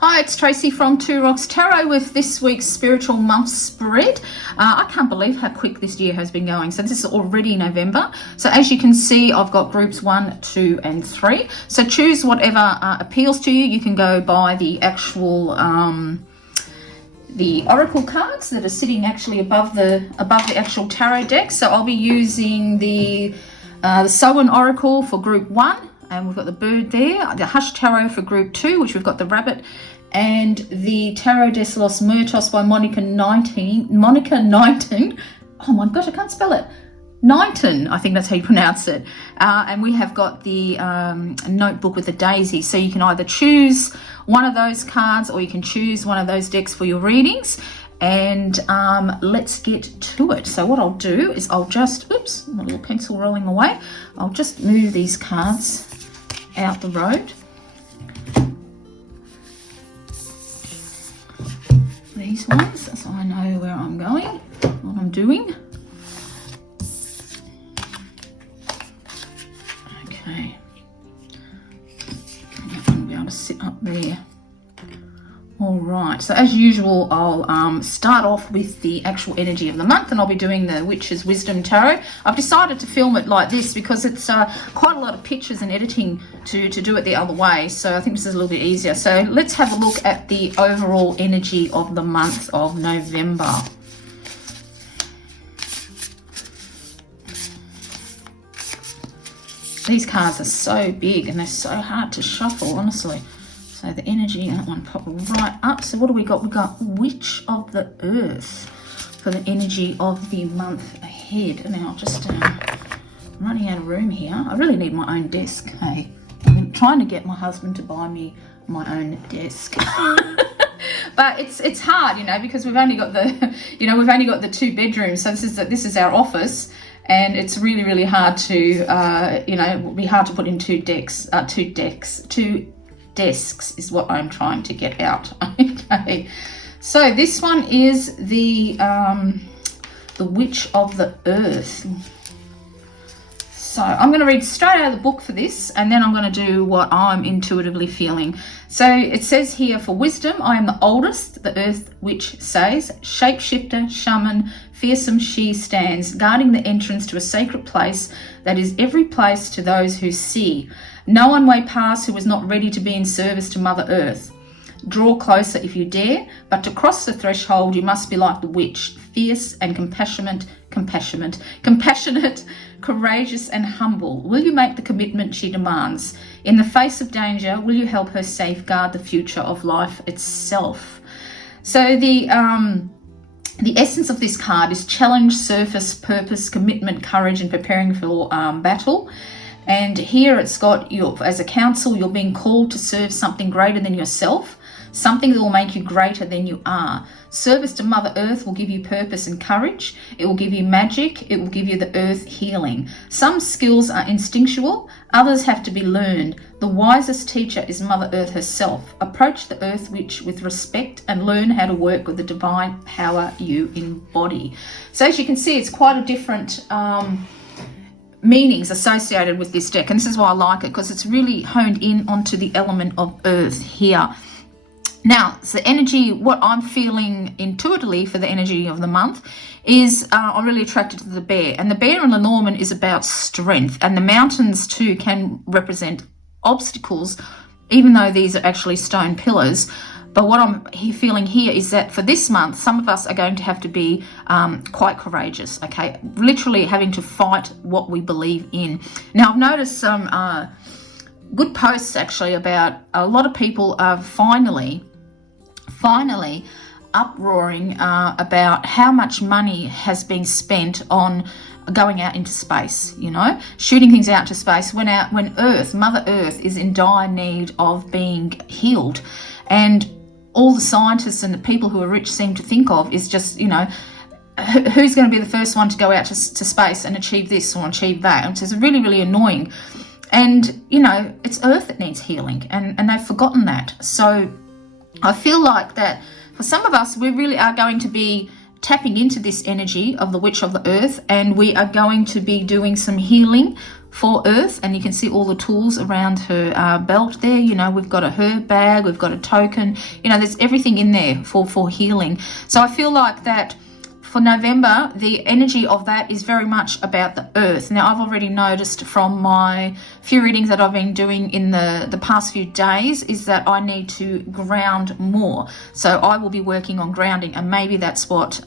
Hi, it's Tracy from Two Rocks Tarot with this week's Spiritual Month Spread. I can't believe how quick this year has been going. So this is already November. So as you can see, I've got groups 1, 2 and 3. So choose whatever appeals to you. You can go by the actual the oracle cards that are sitting actually above the actual tarot deck. So I'll be using the Sowen Oracle for group 1. And we've got the bird there, the Hush Tarot for group 2, which we've got the rabbit, and the Tarot des Los Muertos by Monica 19. Oh my gosh, I can't spell it. 19, I think that's how you pronounce it. And we have got the notebook with the daisy. So you can either choose one of those cards or you can choose one of those decks for your readings. And let's get to it. So what I'll do is I'll just, oops, my little pencil rolling away. I'll just move these cards out the road. These ones, so I know where I'm going, what I'm doing. Okay. I'm going to be able to sit up there. All right, so as usual, I'll start off with the actual energy of the month, and I'll be doing the Witch's Wisdom Tarot. I've decided to film it like this because it's quite a lot of pictures and editing to do it the other way, so I think this is a little bit easier. So let's have a look at the overall energy of the month of November. These cards are so big and they're so hard to shuffle, honestly. So the energy, and that one popped right up. So what do we got? We got Witch of the Earth for the energy of the month ahead. And now just running out of room here. I really need my own desk. Hey, I'm trying to get my husband to buy me my own desk. But it's hard, you know, because we've only got the, you know, we've only got the 2 bedrooms. So this is our office. And it's really hard to, you know, it would be hard to put in two desks is what I'm trying to get out. Okay, so this one is the Witch of the Earth. So I'm going to read straight out of the book for this, and then I'm going to do what I'm intuitively feeling. So it says here, for wisdom, I am the oldest, the Earth Witch says. Shapeshifter, shaman, fearsome she stands, guarding the entrance to a sacred place that is every place to those who see. No one may pass who is not ready to be in service to Mother Earth. Draw closer if you dare, but to cross the threshold you must be like the witch, fierce and compassionate, courageous and humble. Will you make the commitment she demands? In the face of danger, will you help her safeguard the future of life itself? So the essence of this card is challenge, surface, purpose, commitment, courage, and preparing for battle. And here it's got, as a council, you're being called to serve something greater than yourself, something that will make you greater than you are. Service to Mother Earth will give you purpose and courage. It will give you magic. It will give you the earth healing. Some skills are instinctual, others have to be learned. The wisest teacher is Mother Earth herself. Approach the Earth Witch with respect and learn how to work with the divine power you embody. So as you can see, it's quite a different meanings associated with this deck, and this is why I like it, because it's really honed in onto the element of earth here. Now, so energy, what I'm feeling intuitively for the energy of the month is I'm really attracted to the bear, and the bear in Lenormand is about strength, and the mountains too can represent obstacles, even though these are actually stone pillars. But what I'm feeling here is that for this month, some of us are going to have to be quite courageous, okay? Literally having to fight what we believe in. Now, I've noticed some good posts actually about a lot of people are finally uproaring about how much money has been spent on going out into space, you know, shooting things out to space when Mother Earth is in dire need of being healed. And all the scientists and the people who are rich seem to think of is just, you know, who's going to be the first one to go out to space and achieve this or achieve that, which is really annoying. And, you know, it's Earth that needs healing, and they've forgotten that. So I feel like that for some of us, we really are going to be tapping into this energy of the Witch of the Earth, and we are going to be doing some healing for Earth. And you can see all the tools around her belt there. You know, we've got a herb bag, we've got a token, you know, there's everything in there for healing. So I feel like that for November, the energy of that is very much about the earth. Now, I've already noticed from my few readings that I've been doing in the past few days is that I need to ground more. So I will be working on grounding, and maybe that's what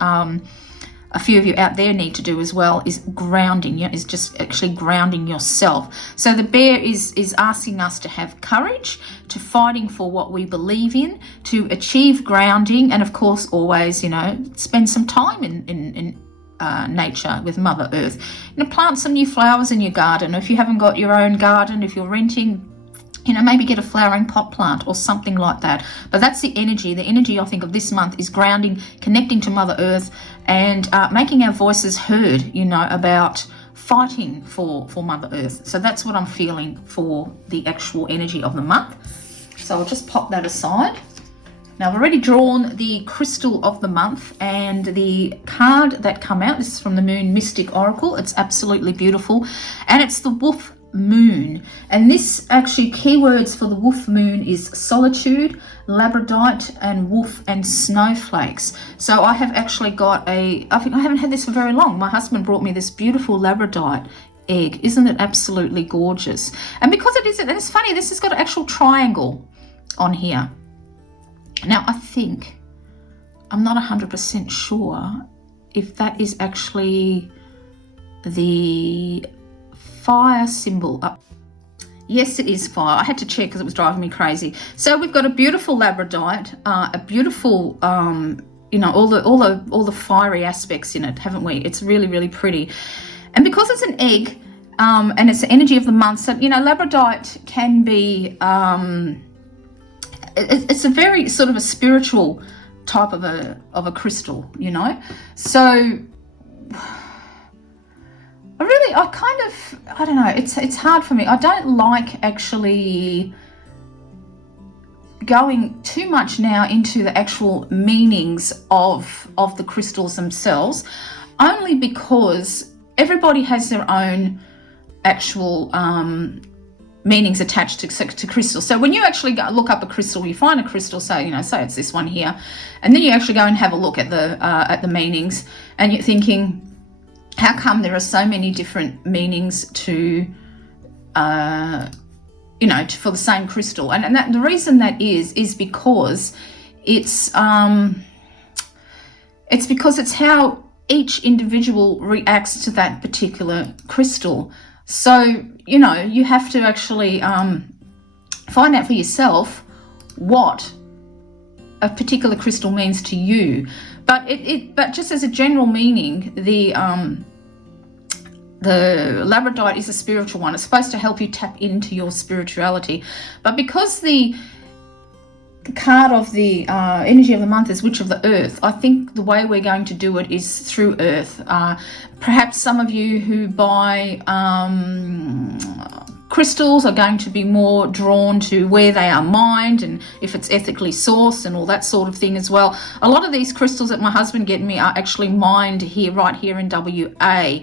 a few of you out there need to do as well, is grounding, is just actually grounding yourself. So the bear is asking us to have courage, to fighting for what we believe in, to achieve grounding, and of course always, you know, spend some time in nature with Mother Earth. You know, plant some new flowers in your garden. If you haven't got your own garden, if you're renting, you know, maybe get a flowering pot plant or something like that. But that's the energy. The energy, I think, of this month is grounding, connecting to Mother Earth, and making our voices heard, you know, about fighting for Mother Earth. So that's what I'm feeling for the actual energy of the month. So I'll just pop that aside. Now, I've already drawn the crystal of the month, and the card that come out, this is from the Moon Mystic Oracle. It's absolutely beautiful, and it's the Wolf Moon. And this actually, keywords for the Wolf Moon is solitude, labradorite, and wolf and snowflakes. So I have actually got I think I haven't had this for very long. My husband brought me this beautiful labradorite egg. Isn't it absolutely gorgeous? And because it is, and it's funny, this has got an actual triangle on here. Now, I think, I'm not 100% sure if that is actually the fire symbol up. Yes, it is fire. I had to check because it was driving me crazy. So we've got a beautiful labradorite, a beautiful, you know, all the fiery aspects in it, haven't we? It's really, really pretty. And because it's an egg, and it's the energy of the month, so, you know, labradorite can be, it's a very sort of a spiritual type of a crystal, you know. So I don't know, it's hard for me. I don't like actually going too much now into the actual meanings of the crystals themselves, only because everybody has their own actual meanings attached to crystals. So when you actually look up a crystal, you find a crystal, say, you know, say it's this one here, and then you actually go and have a look at the meanings, and you're thinking, how come there are so many different meanings to, you know, for the same crystal? And that, the reason that is because it's because it's how each individual reacts to that particular crystal. So, you know, you have to actually find out for yourself what a particular crystal means to you. But but just as a general meaning, the labradorite is a spiritual one. It's supposed to help you tap into your spirituality. But because the card of the energy of the month is Witch of the Earth, I think the way we're going to do it is through Earth. Perhaps some of you who buy crystals are going to be more drawn to where they are mined and if it's ethically sourced and all that sort of thing as well. A lot of these crystals that my husband get me are actually mined here, right here in WA.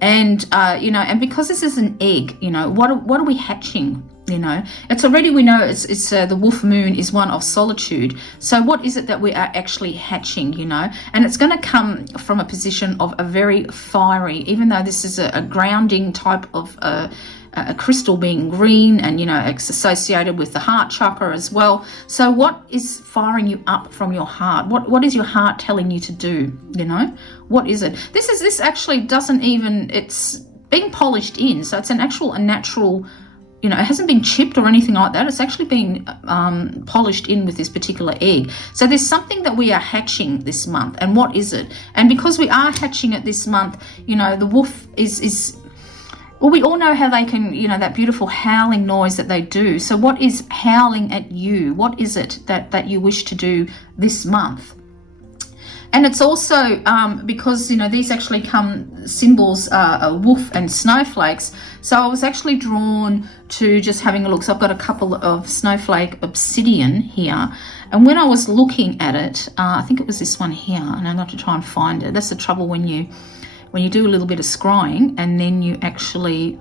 And, you know, and because this is an egg, you know, what are we hatching? You know, it's already, we know it's the Wolf Moon is one of solitude. So what is it that we are actually hatching, you know? And it's going to come from a position of a very fiery, even though this is a grounding type of a crystal being green, and, you know, it's associated with the heart chakra as well. So what is firing you up from your heart? What is your heart telling you to do, you know? What is it? This actually doesn't even, it's being polished in. So it's a natural, you know, it hasn't been chipped or anything like that. It's actually been polished in with this particular egg. So there's something that we are hatching this month. And what is it? And because we are hatching it this month, you know, the wolf is well, we all know how they can, you know, that beautiful howling noise that they do. So what is howling at you? What is it that you wish to do this month? And it's also because, you know, these actually come, symbols are wolf and snowflakes. So I was actually drawn to just having a look. So I've got a couple of snowflake obsidian here. And when I was looking at it, I think it was this one here, and I'll have to try and find it. That's the trouble when you do a little bit of scrying and then you actually,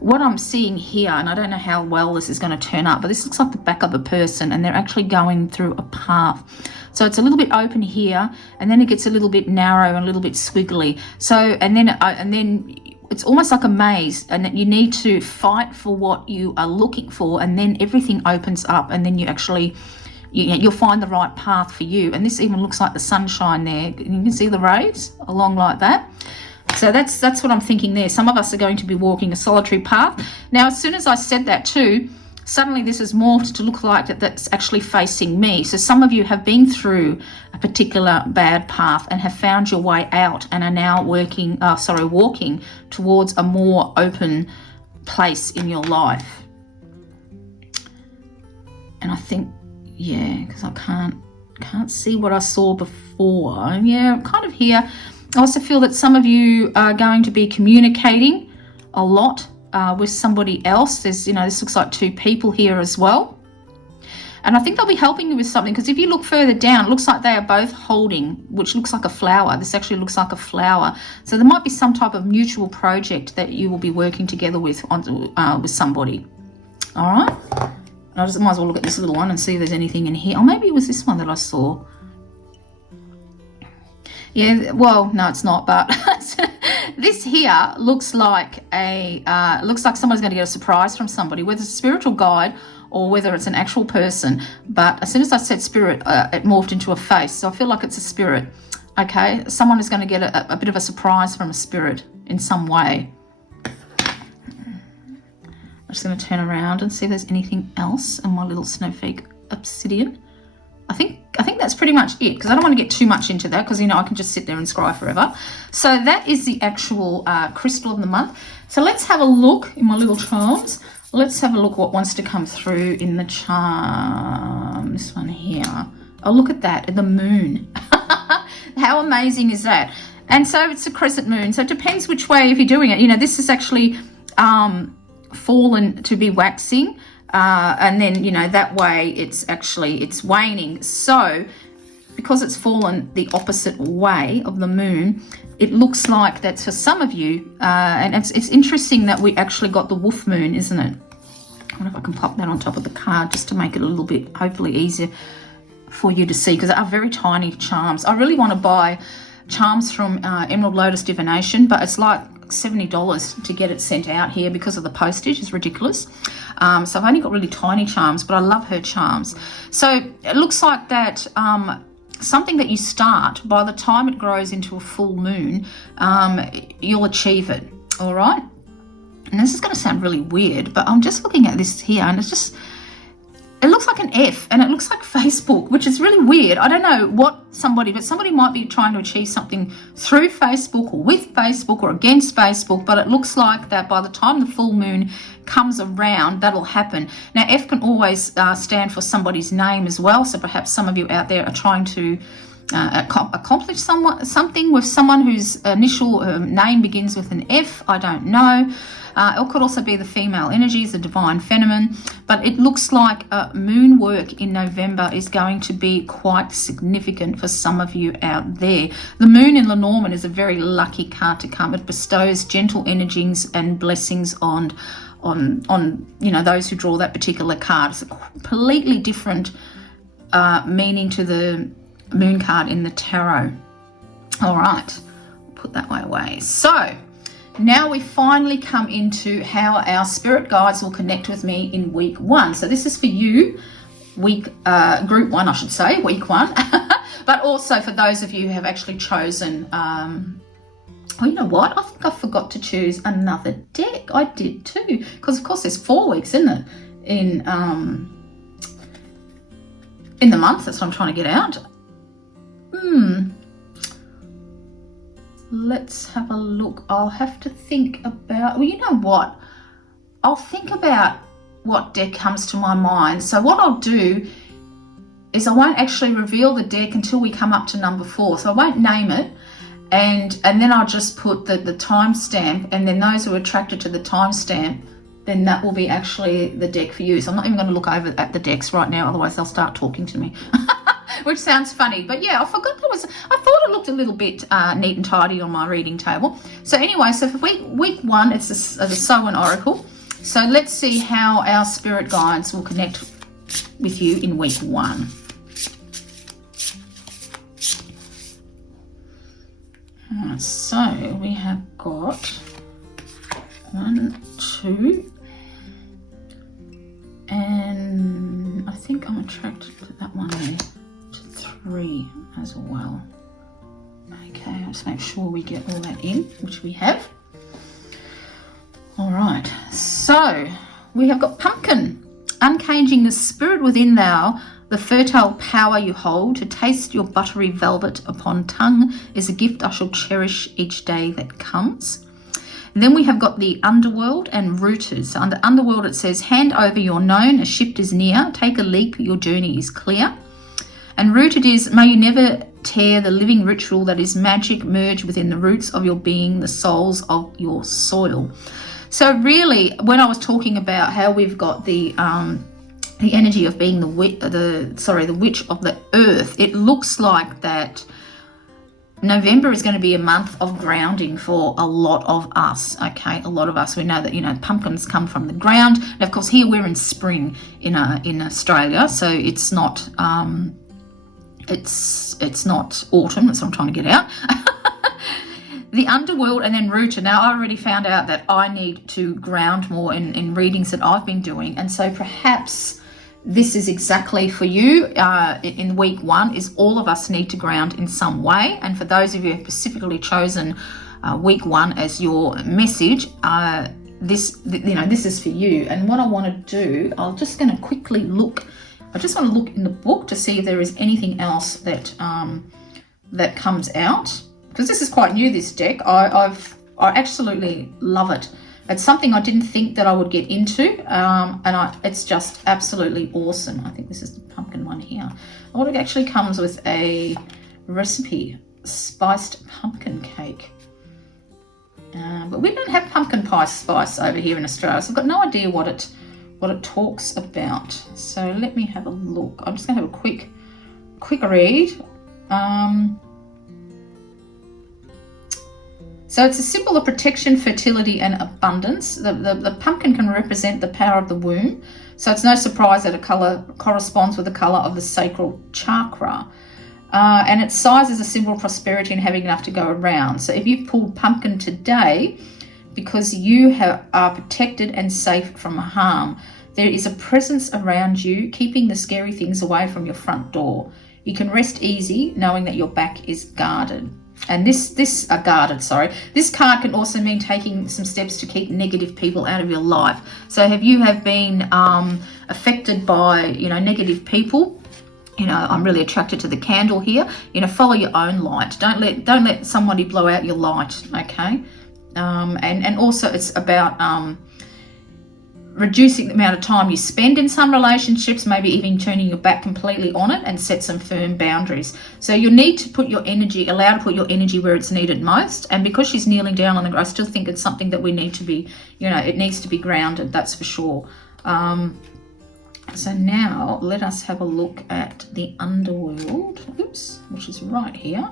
what I'm seeing here, and I don't know how well this is going to turn up, but this looks like the back of a person and they're actually going through a path. So it's a little bit open here, and then it gets a little bit narrow and a little bit squiggly. So, and then it's almost like a maze, and that you need to fight for what you are looking for, and then everything opens up, and then you actually, you'll find the right path for you. And this even looks like the sunshine there. You can see the rays along like that. So that's what I'm thinking there. Some of us are going to be walking a solitary path. Now, as soon as I said that too, suddenly this has morphed to look like that's actually facing me. So some of you have been through a particular bad path and have found your way out and are now walking towards a more open place in your life. And I think, yeah, because I can't see what I saw before. Yeah, kind of here. I also feel that some of you are going to be communicating a lot with somebody else. There's, you know, this looks like two people here as well. And I think they'll be helping you with something, because if you look further down, it looks like they are both holding, which looks like a flower. This actually looks like a flower. So there might be some type of mutual project that you will be working together with somebody. All right. I just might as well look at this little one and see if there's anything in here. Or maybe it was this one that I saw. Yeah, well, no, it's not, but this here looks like someone's going to get a surprise from somebody, whether it's a spiritual guide or whether it's an actual person. But as soon as I said spirit, it morphed into a face. So I feel like it's a spirit. Okay, someone is going to get a bit of a surprise from a spirit in some way. I'm just going to turn around and see if there's anything else in my little snowflake obsidian. I think that's pretty much it, because I don't want to get too much into that, because, you know, I can just sit there and scry forever. So that is the actual crystal of the month. So let's have a look in my little charms. Let's have a look what wants to come through in the charm. This one here. Oh, look at that, the moon. How amazing is that? And so it's a crescent moon. So it depends which way if you're doing it. You know, this is actually fallen to be waxing. And then, you know, that way it's waning. So because it's fallen the opposite way of the moon, it looks like that's for some of you. And it's interesting that we actually got the wolf moon, isn't it? I wonder if I can pop that on top of the card just to make it a little bit, hopefully, easier for you to see, because they are very tiny charms. I really want to buy charms from Emerald Lotus Divination, but it's like $70 to get it sent out here because of the postage. It's ridiculous. So I've only got really tiny charms, but I love her charms. So it looks like that something that you start, by the time it grows into a full moon, you'll achieve it. All right. And this is going to sound really weird, but I'm just looking at this here, and it looks like an F, and it looks like Facebook, which is really weird. I don't know but somebody might be trying to achieve something through Facebook or with Facebook or against Facebook, but it looks like that by the time the full moon comes around, that'll happen. Now, F can always stand for somebody's name as well, so perhaps some of you out there are trying to accomplish something with someone whose initial name begins with an F. I don't know. It could also be the female energies, the divine feminine, but it looks like moon work in November is going to be quite significant for some of you out there. The moon in Lenormand is a very lucky card to come. It bestows gentle energies and blessings on you know, those who draw that particular card. It's a completely different meaning to the moon card in the tarot. All right, put that way away. So now we finally come into how our spirit guides will connect with me in week 1. So this is for you, group 1, I should say, week 1, but also for those of you who have actually chosen, oh, you know what? I think I forgot to choose another deck. I did too, because of course there's 4 weeks, isn't it? In the month, that's what I'm trying to get out. Let's have a look. I'll have to think about, well, you know what? I'll think about what deck comes to my mind. So what I'll do is I won't actually reveal the deck until we come up to number 4. So I won't name it, and then I'll just put the timestamp, and then those who are attracted to the timestamp, then that will be actually the deck for you. So I'm not even going to look over at the decks right now, otherwise they'll start talking to me. Which sounds funny, but yeah, I forgot I thought it looked a little bit neat and tidy on my reading table. So anyway, so for week 1, it's a Samhain Oracle. So let's see how our spirit guides will connect with you in week 1. Alright, so we have got 1, 2, and I think I'm attracted to that one there, to 3 as well. Okay, I'll just make sure we get all that in, which we have. All right, so we have got Pumpkin. Uncaging the spirit within thou, the fertile power you hold, to taste your buttery velvet upon tongue is a gift I shall cherish each day that comes. And then we have got the Underworld and Rooted. So under Underworld it says, hand over your known, a shift is near, take a leap, your journey is clear. And Rooted is, may you never tear the living ritual that is magic, merge within the roots of your being, the souls of your soil. So really, when I was talking about how we've got the energy of being the witch of the earth, it looks like that November is going to be a month of grounding for a lot of us, okay? A lot of us, we know that, you know, pumpkins come from the ground. And of course, here we're in spring in Australia, so it's not it's not autumn. That's what I'm trying to get out. The Underworld and then Rooted. Now, I already found out that I need to ground more in readings that I've been doing, and so perhaps this is exactly for you. In week 1 is all of us need to ground in some way, and for those of you who have specifically chosen week 1 as your message, this is for you. And what I want to do, I'm just going to quickly look. I just want to look in the book to see if there is anything else that that comes out, because this is quite new, this deck. I absolutely love it. It's something I didn't think that I would get into, and it's just absolutely awesome. I think this is the pumpkin one here. Oh, it actually comes with a recipe, spiced pumpkin cake. But we don't have pumpkin pie spice over here in Australia, so I've got no idea what it talks about. So let me have a look. I'm just going to have a quick read. So it's a symbol of protection, fertility, and abundance. The pumpkin can represent the power of the womb. So it's no surprise that a colour corresponds with the colour of the sacral chakra. And its size is a symbol of prosperity and having enough to go around. So if you've pulled pumpkin today, because you are protected and safe from harm, there is a presence around you, keeping the scary things away from your front door. You can rest easy knowing that your back is guarded. And this card can also mean taking some steps to keep negative people out of your life. So if you have been affected by, negative people, I'm really attracted to the candle here. Follow your own light. Don't let somebody blow out your light, okay? And also it's about reducing the amount of time you spend in some relationships, maybe even turning your back completely on it, and set some firm boundaries. So you need to allow to put your energy where it's needed most. And because she's kneeling down on the ground, I still think it's something that we need to be, it needs to be grounded, that's for sure. So now let us have a look at the Underworld, which is right here.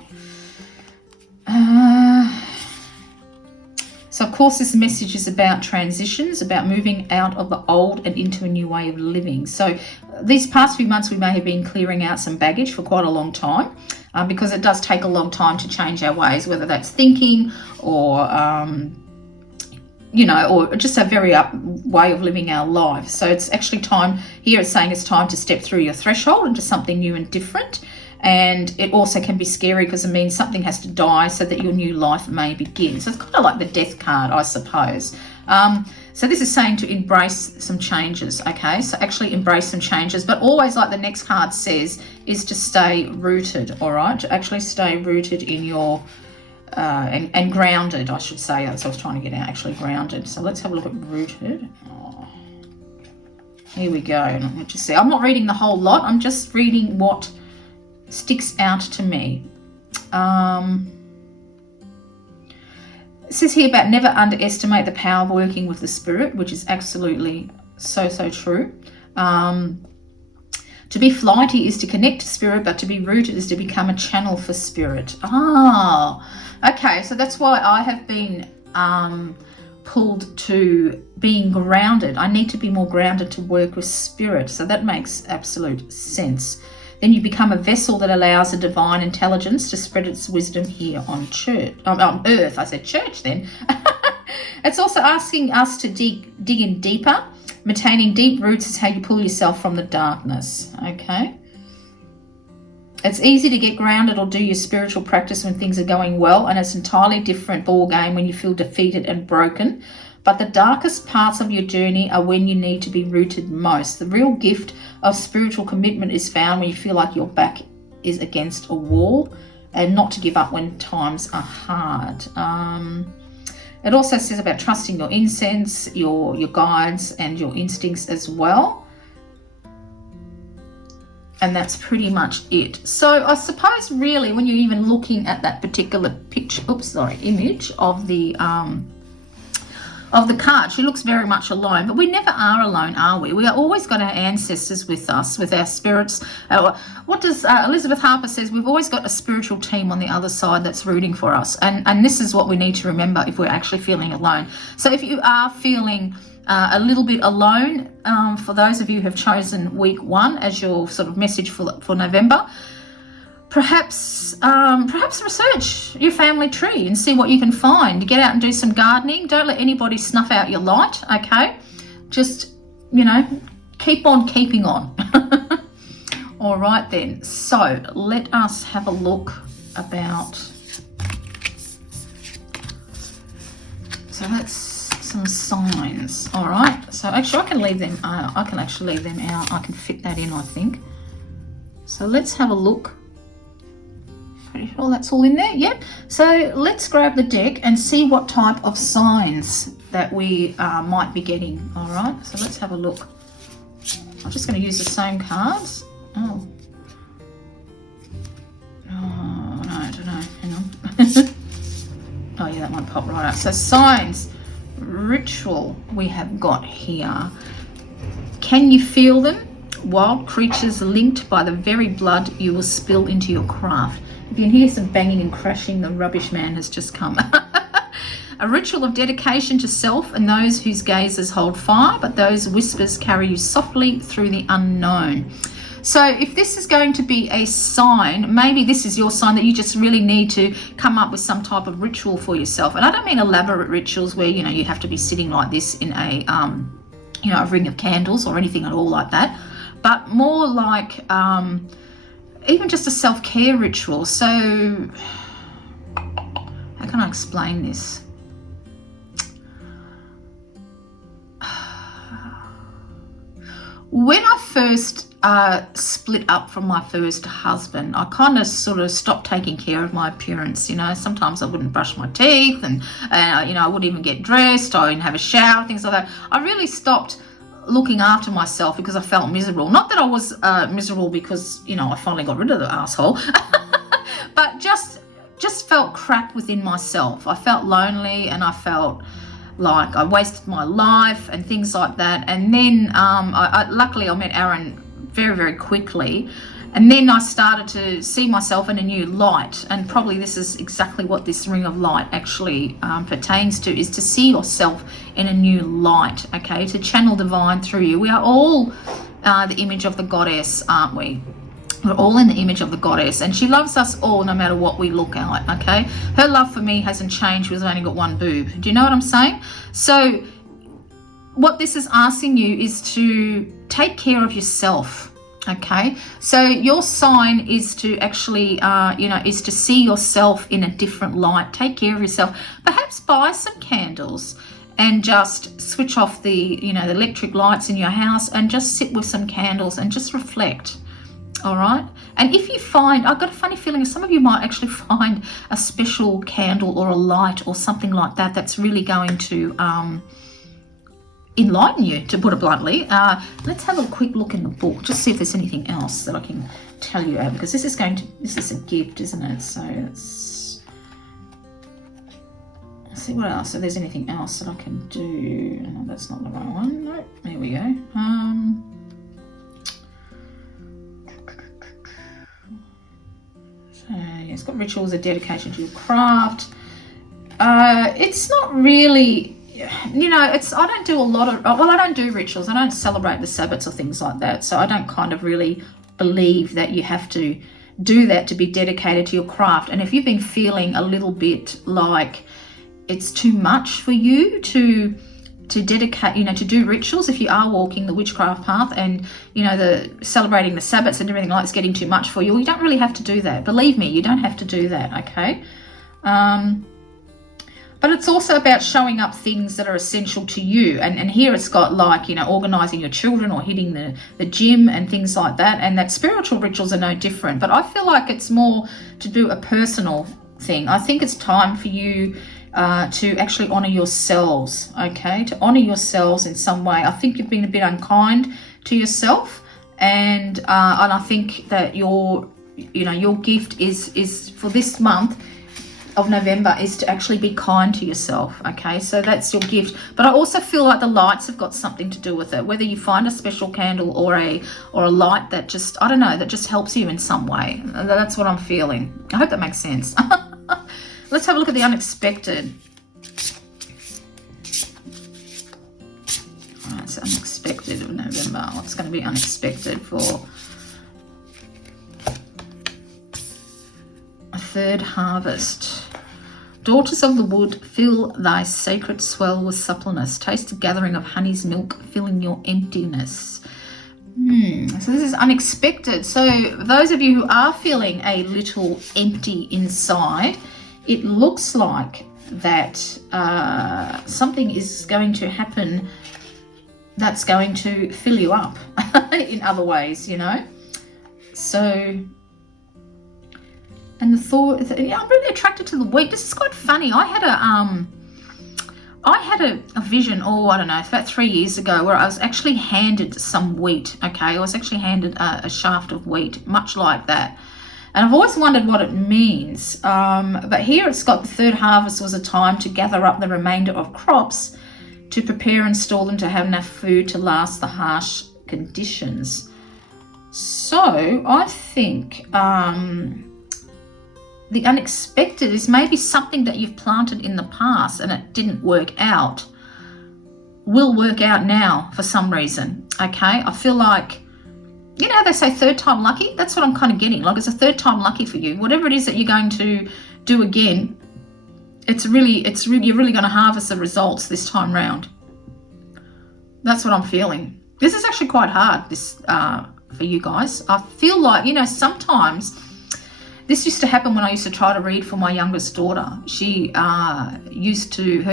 So of course this message is about transitions, about moving out of the old and into a new way of living. So these past few months we may have been clearing out some baggage for quite a long time, because it does take a long time to change our ways, whether that's thinking or or just a very way of living our life. So it's actually time, here it's saying it's time to step through your threshold into something new and different. And it also can be scary because it means something has to die so that your new life may begin. So it's kind of like the death card, I suppose. So this is saying to embrace some changes, okay? So actually embrace some changes, but always, like the next card says, is to stay rooted, all right? To actually stay rooted in your, and grounded, I should say. That's what I was trying to get out, actually grounded. So let's have a look at rooted. Here we go. Let me just see. I'm not reading the whole lot. I'm just reading what sticks out to me. It says here about never underestimate the power of working with the spirit, which is absolutely so true. To be flighty is to connect to spirit, but to be rooted is to become a channel for spirit. Okay, so that's why I have been pulled to being grounded. I need to be more grounded to work with spirit. So that makes absolute sense. Then you become a vessel that allows a divine intelligence to spread its wisdom here on earth. I said church then. It's also asking us to dig in deeper. Maintaining deep roots is how you pull yourself from the darkness. Okay. It's easy to get grounded or do your spiritual practice when things are going well, and it's an entirely different ball game when you feel defeated and broken. But the darkest parts of your journey are when you need to be rooted most. The real gift of spiritual commitment is found when you feel like your back is against a wall, and not to give up when times are hard. It also says about trusting your incense, your guides, and your instincts as well. And that's pretty much it. So I suppose really when you're even looking at that particular picture, image of the card, she looks very much alone, but we never are alone, are we? We are always got our ancestors with us, with our spirits. What does Elizabeth Harper says? We've always got a spiritual team on the other side that's rooting for us, and this is what we need to remember if we're actually feeling alone. So if you are feeling a little bit alone, for those of you who have chosen week 1 as your sort of message for November, perhaps research your family tree and see what you can find. Get out and do some gardening. Don't let anybody snuff out your light, okay? Just, keep on keeping on. All right then. So let us have a look about... So that's some signs. All right. So actually I can leave them. I can actually leave them out. I can fit that in, I think. So let's have a look. Pretty sure that's all in there. Yep. So let's grab the deck and see what type of signs that we might be getting. All right. So let's have a look. I'm just going to use the same cards. Oh no, I don't know. Hang on. Oh yeah, that might pop right up. So signs, ritual we have got here. Can you feel them? Wild creatures linked by the very blood you will spill into your craft. If you can hear some banging and crashing, the rubbish man has just come. A ritual of dedication to self and those whose gazes hold fire, but those whispers carry you softly through the unknown. So if this is going to be a sign, maybe this is your sign that you just really need to come up with some type of ritual for yourself. And I don't mean elaborate rituals where, you have to be sitting like this in a, a ring of candles or anything at all like that, but more like even just a self-care ritual. So how can I explain this? When I first split up from my first husband, I kind of sort of stopped taking care of my appearance. Sometimes I wouldn't brush my teeth and I wouldn't even get dressed. I didn't have a shower, things like that. I really stopped looking after myself because I felt miserable. Not that I was miserable because, I finally got rid of the asshole, but just felt crap within myself. I felt lonely and I felt like I wasted my life and things like that. And then luckily I met Aaron very, very quickly. And then I started to see myself in a new light. And probably this is exactly what this ring of light actually pertains to, is to see yourself in a new light, okay? To channel divine through you. We are all the image of the goddess, aren't we? We're all in the image of the goddess, and she loves us all no matter what we look like, okay? Her love for me hasn't changed. We've only got one boob. Do you know what I'm saying? So what this is asking you is to take care of yourself, okay? So your sign is to actually, is to see yourself in a different light. Take care of yourself. Perhaps buy some candles and just switch off the, the electric lights in your house and just sit with some candles and just reflect. All right. And if you find, I've got a funny feeling some of you might actually find a special candle or a light or something like that that's really going to enlighten you, to put it bluntly. Let's have a quick look in the book, just see if there's anything else that I can tell you about, because this is a gift, isn't it? So let's see what else, if there's anything else that I can do. No, that's not the right one. No, there we go. So it's got rituals, a dedication to your craft. It's not really, you know, I don't do a lot of, well, I don't do rituals. I don't celebrate the Sabbats or things like that. So I don't kind of really believe that you have to do that to be dedicated to your craft. And if you've been feeling a little bit like it's too much for you to dedicate, you know, to do rituals, if you are walking the witchcraft path and, you know, the celebrating the Sabbats and everything like it's getting too much for you, well, you don't really have to do that. Believe me, you don't have to do that, okay? But it's also about showing up things that are essential to you. And here it's got like, you know, organising your children or hitting the gym and things like that. And that spiritual rituals are no different. But I feel like it's more to do a personal thing. I think it's time for you to actually honour yourselves, okay? To honour yourselves in some way. I think you've been a bit unkind to yourself. And I think that your gift is for this month of November is to actually be kind to yourself, okay? So that's your gift. But I also feel like the lights have got something to do with it, whether you find a special candle or a light that just, I don't know, that just helps you in some way. That's what I'm feeling. I hope that makes sense. Let's have a look at the unexpected. All right, so unexpected of November. What's going to be unexpected for a third harvest? Daughters of the wood, fill thy sacred swell with suppleness. Taste the gathering of honey's milk, filling your emptiness. So this is unexpected. So those of you who are feeling a little empty inside, it looks like that something is going to happen that's going to fill you up in other ways, you know. So, and the thought, yeah, I'm really attracted to the wheat. This is quite funny. I had a vision, I don't know, it's about 3 years ago, where I was actually handed some wheat, okay? I was actually handed a shaft of wheat, much like that. And I've always wondered what it means. But here it's got the third harvest was a time to gather up the remainder of crops to prepare and store them to have enough food to last the harsh conditions. So I think the unexpected is maybe something that you've planted in the past and it didn't work out, will work out now for some reason, okay? I feel like, you know how they say third time lucky? That's what I'm kind of getting. Like it's a third time lucky for you. Whatever it is that you're going to do again, you're really going to harvest the results this time round. That's what I'm feeling. This is actually quite hard, this for you guys. I feel like, you know, sometimes this used to happen when I used to try to read for my youngest daughter. She her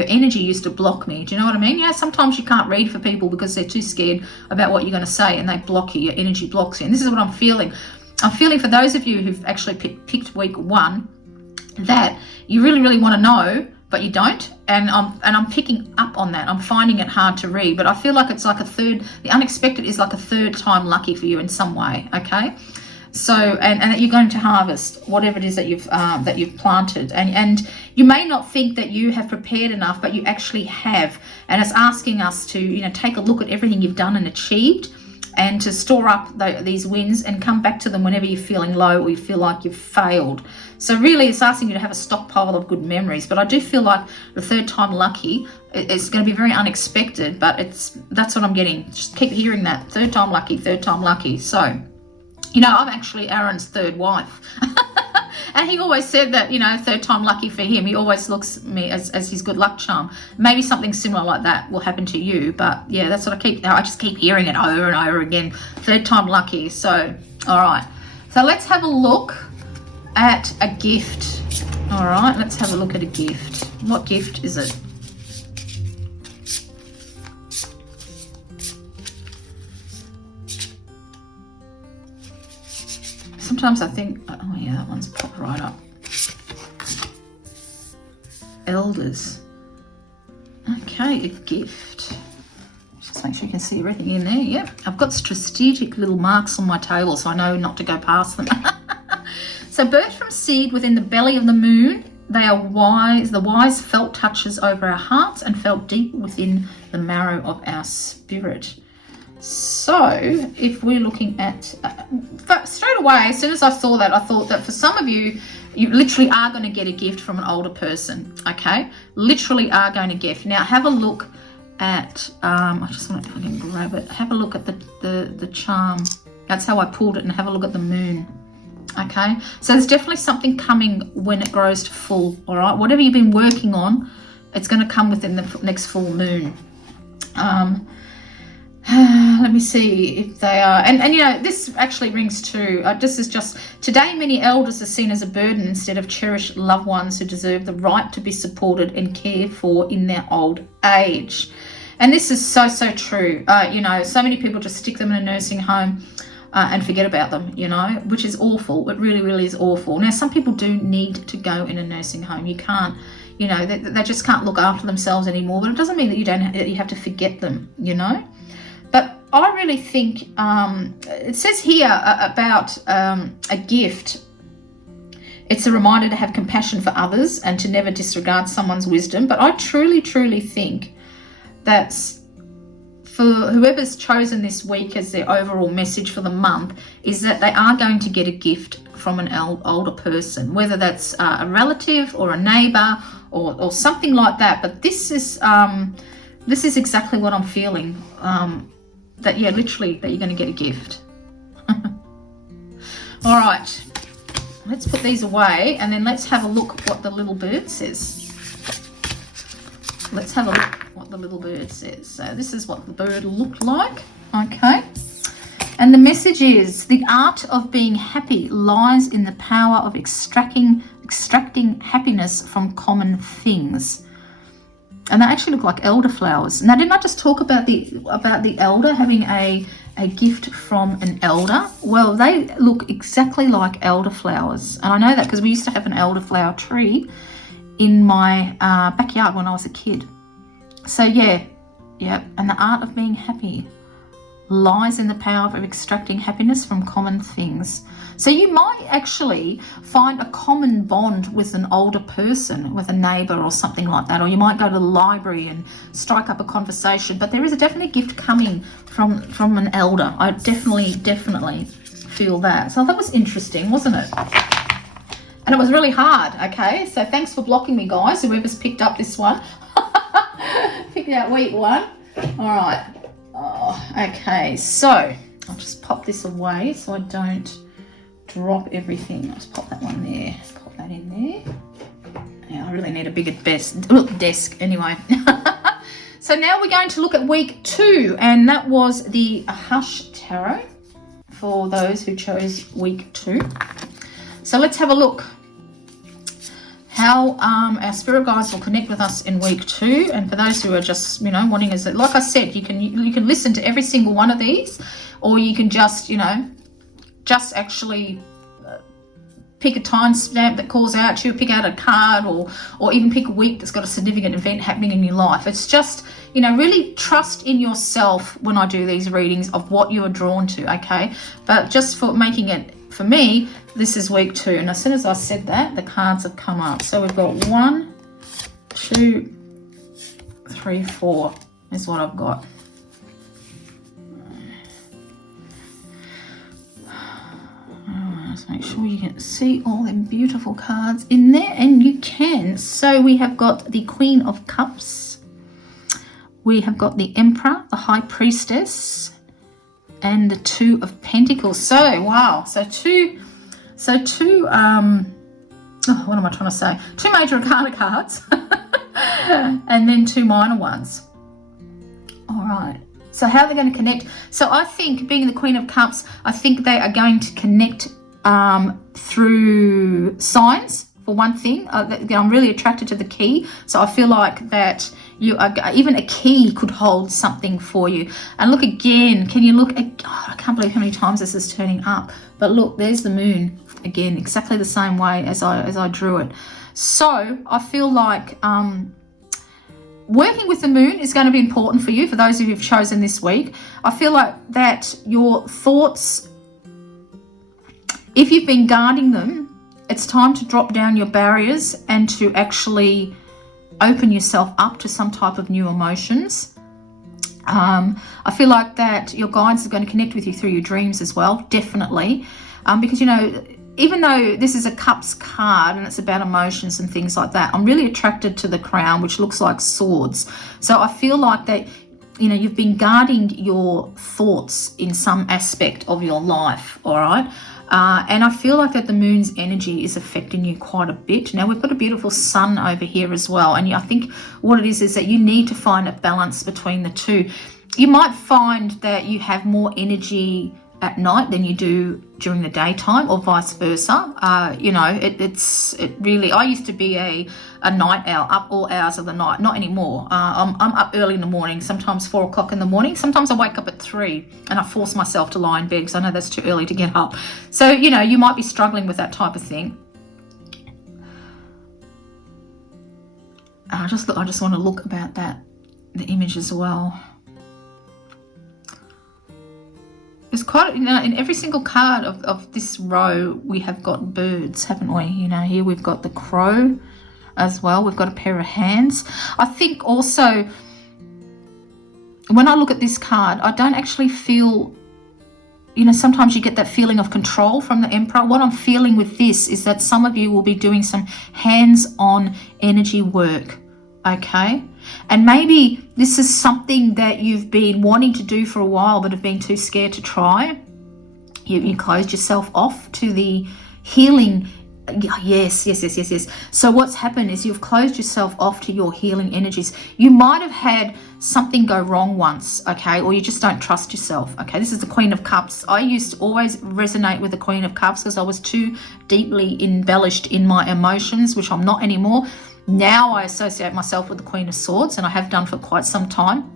energy used to block me. Do you know what I mean? Yeah, sometimes you can't read for people because they're too scared about what you're going to say and they block you. Your energy blocks you. And this is what I'm feeling. I'm feeling for those of you who've actually picked week 1 that you really, really want to know, but you don't. And I'm picking up on that. I'm finding it hard to read, but I feel like it's like the unexpected is like a third time lucky for you in some way, okay? So, and that you're going to harvest whatever it is that you've planted, and you may not think that you have prepared enough, but you actually have. And it's asking us to, you know, take a look at everything you've done and achieved, and to store up these wins and come back to them whenever you're feeling low or you feel like you've failed. So really, it's asking you to have a stockpile of good memories. But I do feel like the third time lucky, it's going to be very unexpected, but that's what I'm getting. Just keep hearing that third time lucky, third time lucky. So, you know, I'm actually Aaron's third wife. And he always said that, you know, third time lucky for him. He always looks at me as his good luck charm. Maybe something similar like that will happen to you. But yeah, that's what I just keep hearing it over and over again. Third time lucky. So, all right. So let's have a look at a gift. All right, let's have a look at a gift. What gift is it? Sometimes I think, oh yeah, that one's popped right up. Elders. Okay, a gift. Just make sure you can see everything in there. Yep, I've got strategic little marks on my table so I know not to go past them. So birthed from seed within the belly of the moon, they are wise. The wise felt touches over our hearts and felt deep within the marrow of our spirit. So if we're looking at, straight away, as soon as I saw that, I thought that for some of you, you literally are going to get a gift from an older person, okay? Literally are going to gift. Now have a look at, I just want to, if I can grab it, have a look at the charm. That's how I pulled it, and have a look at the moon. Okay, so there's definitely something coming when it grows to full, all right? Whatever you've been working on, it's going to come within the next full moon. Let me see if they are, and you know, this actually rings true. This is just, today many elders are seen as a burden instead of cherished loved ones who deserve the right to be supported and cared for in their old age. And this is so true. You know, so many people just stick them in a nursing home and forget about them, you know, which is awful. It really is awful. Now, some people do need to go in a nursing home. You can't, you know, they just can't look after themselves anymore, but it doesn't mean that you have to forget them, you know. But I really think, it says here about a gift. It's a reminder to have compassion for others and to never disregard someone's wisdom. But I truly think that's, for whoever's chosen this week as their overall message for the month, is that they are going to get a gift from an older person, whether that's a relative or a neighbor or something like that. But this is exactly what I'm feeling. That, yeah, literally, that you're going to get a gift. All right, let's put these away, and then let's have a look what the little bird says. Let's have a look what the little bird says. So this is what the bird looked like, okay? And the message is, the art of being happy lies in the power of extracting happiness from common things. And they actually look like elderflowers. Now, didn't I just talk about the elder having a gift from an elder? Well, they look exactly like elderflowers. And I know that because we used to have an elderflower tree in my backyard when I was a kid. So yeah, and the art of being happy lies in the power of extracting happiness from common things. So you might actually find a common bond with an older person, with a neighbour or something like that, or you might go to the library and strike up a conversation. But there is a definite gift coming from an elder. I definitely feel that. So that was interesting, wasn't it? And it was really hard, okay? So thanks for blocking me, guys, whoever's picked up this one. Picked out week 1. All right. Oh, okay, so I'll just pop this away so I don't drop everything. I'll just pop that one there. Pop that in there. Yeah, I really need a bigger desk anyway. So now we're going to look at week 2, and that was the Hush Tarot for those who chose week 2. So let's have a look how our spirit guides will connect with us in week 2. And for those who are just, you know, wanting, as like I said, you can listen to every single one of these, or you can just, you know, just actually pick a time stamp that calls out to you, pick out a card, or even pick a week that's got a significant event happening in your life. It's just, you know, really trust in yourself when I do these readings of what you are drawn to, okay? But just for making it, for me, this is week 2, and as soon as I said that, the cards have come up. So we've got 1, 2, 3, 4 is what I've got. Let's make sure you can see all them beautiful cards in there, and you can. So we have got the Queen of Cups, we have got the Emperor, the High Priestess, and the 2 of Pentacles. So wow, so two what am I trying to say? 2 major arcana cards and then 2 minor ones. All right, so how are they going to connect? So I think, being the Queen of Cups, I think they are going to connect through signs, for one thing. I'm really attracted to the key, so I feel like that you are, even a key could hold something for you. And look again, can you look at, oh, I can't believe how many times this is turning up, but look, there's the moon again, exactly the same way as I drew it. So I feel like working with the moon is going to be important for you, for those of you who've chosen this week. I feel like that your thoughts, if you've been guarding them, it's time to drop down your barriers and to actually open yourself up to some type of new emotions. I feel like that your guides are going to connect with you through your dreams as well, definitely. Because, you know, even though this is a cups card and it's about emotions and things like that, I'm really attracted to the crown, which looks like swords. So I feel like that, you know, you've been guarding your thoughts in some aspect of your life, all right? And I feel like that the moon's energy is affecting you quite a bit. Now, we've got a beautiful sun over here as well. And I think what it is that you need to find a balance between the two. You might find that you have more energy at night than you do during the daytime, or vice versa. You know, it really, I used to be a night owl, up all hours of the night. Not anymore. I'm up early in the morning, sometimes 4 o'clock in the morning. Sometimes I wake up at 3 and I force myself to lie in bed because I know that's too early to get up. So, you know, you might be struggling with that type of thing. I just want to look about that, the image as well. There's quite, you know, in every single card of this row, we have got birds, haven't we? You know, here we've got the crow as well. We've got a pair of hands. I think also, when I look at this card, I don't actually feel, you know, sometimes you get that feeling of control from the Emperor. What I'm feeling with this is that some of you will be doing some hands-on energy work. Okay, and maybe this is something that you've been wanting to do for a while but have been too scared to try. You closed yourself off to the healing. Yes. So what's happened is you've closed yourself off to your healing energies. You might have had something go wrong once, okay, or you just don't trust yourself. Okay, this is the Queen of Cups. I used to always resonate with the Queen of Cups because I was too deeply embellished in my emotions, which I'm not anymore. Now I associate myself with the Queen of Swords, and I have done for quite some time.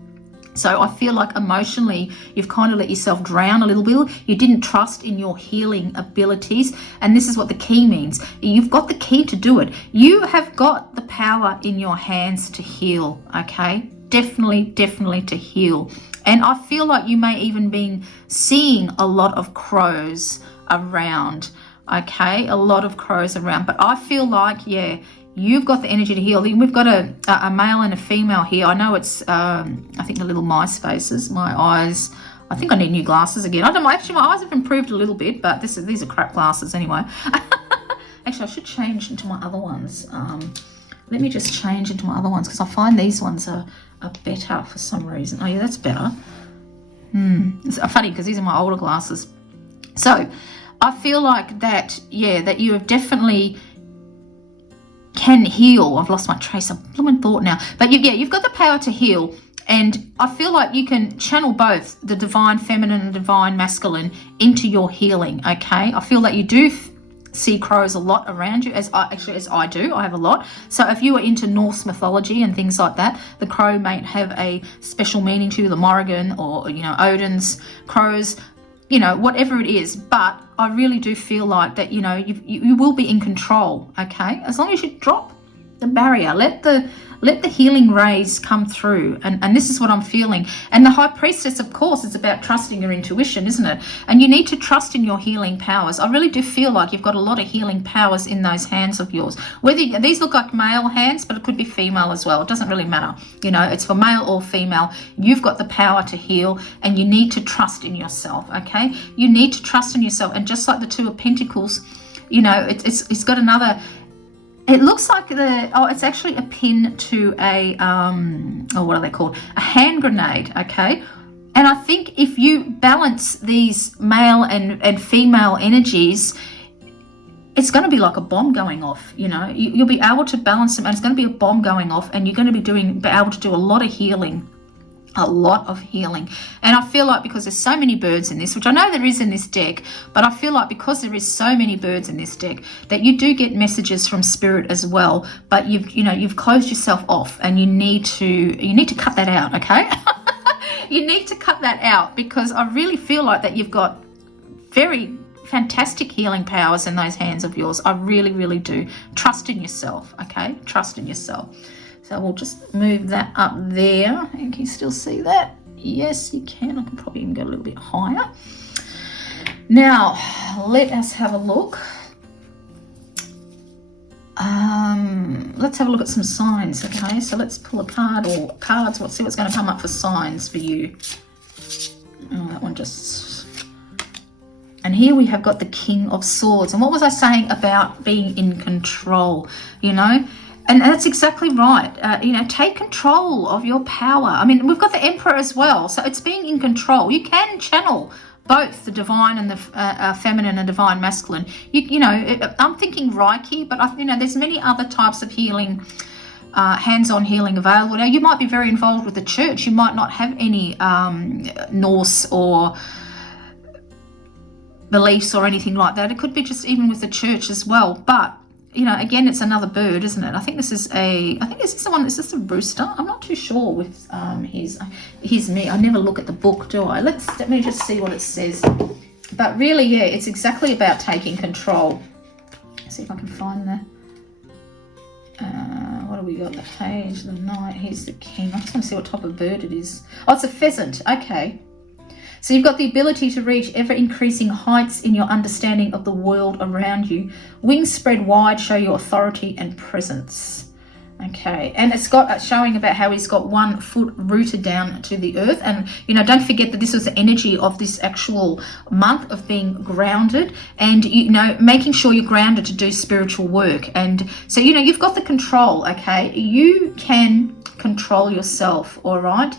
So I feel like emotionally, you've kind of let yourself drown a little bit. You didn't trust in your healing abilities. And this is what the key means. You've got the key to do it. You have got the power in your hands to heal, okay? Definitely to heal. And I feel like you may even been seeing a lot of crows around, okay? A lot of crows around. But I feel like, yeah, you've got the energy to heal. We've got a male and a female here. I know it's, I think the little mice faces, my eyes. I think I need new glasses again. I don't know, actually my eyes have improved a little bit, but these are crap glasses anyway. Actually, I should change into my other ones. Let me just change into my other ones because I find these ones are better for some reason. Oh yeah, that's better. It's funny because these are my older glasses. So I feel like that, yeah, that you have definitely can heal. I've lost my trace of blooming thought now. But you've got the power to heal. And I feel like you can channel both the divine feminine and divine masculine into your healing, okay? I feel that you do see crows a lot around you, as I do. I have a lot. So if you are into Norse mythology and things like that, the crow may have a special meaning to you, the Morrigan or, you know, Odin's crows, you know, whatever it is. But I really do feel like that, you know, you will be in control, okay? As long as you drop the barrier, let the healing rays come through. And this is what I'm feeling. And the High Priestess, of course, is about trusting your intuition, isn't it? And you need to trust in your healing powers. I really do feel like you've got a lot of healing powers in those hands of yours. Whether these look like male hands, but it could be female as well. It doesn't really matter. You know, it's for male or female. You've got the power to heal, and you need to trust in yourself, okay? You need to trust in yourself. And just like the Two of Pentacles, you know, it's got another... It looks like it's actually a pin to a, what are they called? A hand grenade, okay? And I think if you balance these male and female energies, it's going to be like a bomb going off, you know? You'll be able to balance them, and it's going to be a bomb going off, and you're going to be able to do a lot of healing. A lot of healing. And I feel like because there's so many birds in this, which I know there is in this deck, but I feel like because there is so many birds in this deck, that you do get messages from spirit as well. But you've closed yourself off, and you need to cut that out, okay? You need to cut that out, because I really feel like that you've got very fantastic healing powers in those hands of yours. I really do. Trust in yourself, okay? Trust in yourself. So we'll just move that up there. And can you still see that? Yes, you can. I can probably even go a little bit higher. Now, let us have a look. Let's have a look at some signs, okay? So let's pull a card or cards. Let's see what's going to come up for signs for you. Oh, that one just... And here we have got the King of Swords. And what was I saying about being in control, you know? And that's exactly right. You know, take control of your power. I mean, we've got the Emperor as well. So it's being in control. You can channel both the divine and the feminine and divine masculine. You know, I'm thinking Reiki, but you know, there's many other types of healing, hands-on healing available. Now, you might be very involved with the church. You might not have any Norse or beliefs or anything like that. It could be just even with the church as well. But you know, again, it's another bird, isn't it? I think this is the one. Is this a rooster? I'm not too sure with his me. I never look at the book, do I? Let me just see what it says. But really, yeah, it's exactly about taking control. Let's see if I can find the. What have we got? The page, the knight. Here's the king. I just want to see what type of bird it is. Oh, it's a pheasant. Okay. So you've got the ability to reach ever-increasing heights in your understanding of the world around you. Wings spread wide show your authority and presence. Okay, and it's got showing about how he's got 1 foot rooted down to the earth. And, you know, don't forget that this was the energy of this actual month of being grounded and, you know, making sure you're grounded to do spiritual work. And so, you know, you've got the control, okay? You can control yourself, all right?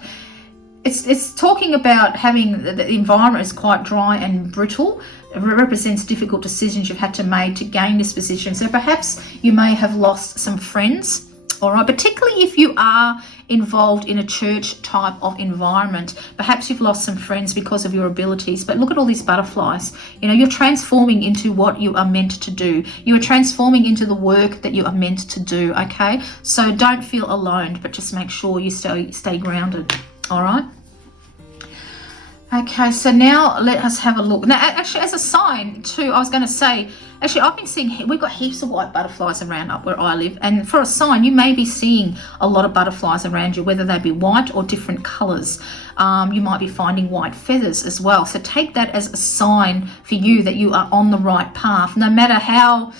It's talking about having the environment is quite dry and brittle. It represents difficult decisions you've had to make to gain this position. So perhaps you may have lost some friends, all right, particularly if you are involved in a church type of environment. Perhaps you've lost some friends because of your abilities. But look at all these butterflies. You know, you're transforming into what you are meant to do. You are transforming into the work that you are meant to do, okay? So don't feel alone, but just make sure you stay grounded. All right. Okay, so now let us have a look. Now, actually, as a sign too, I was going to say, actually, I've been seeing, we've got heaps of white butterflies around up where I live. And for a sign, you may be seeing a lot of butterflies around you, whether they be white or different colours. You might be finding white feathers as well. So take that as a sign for you that you are on the right path, no matter how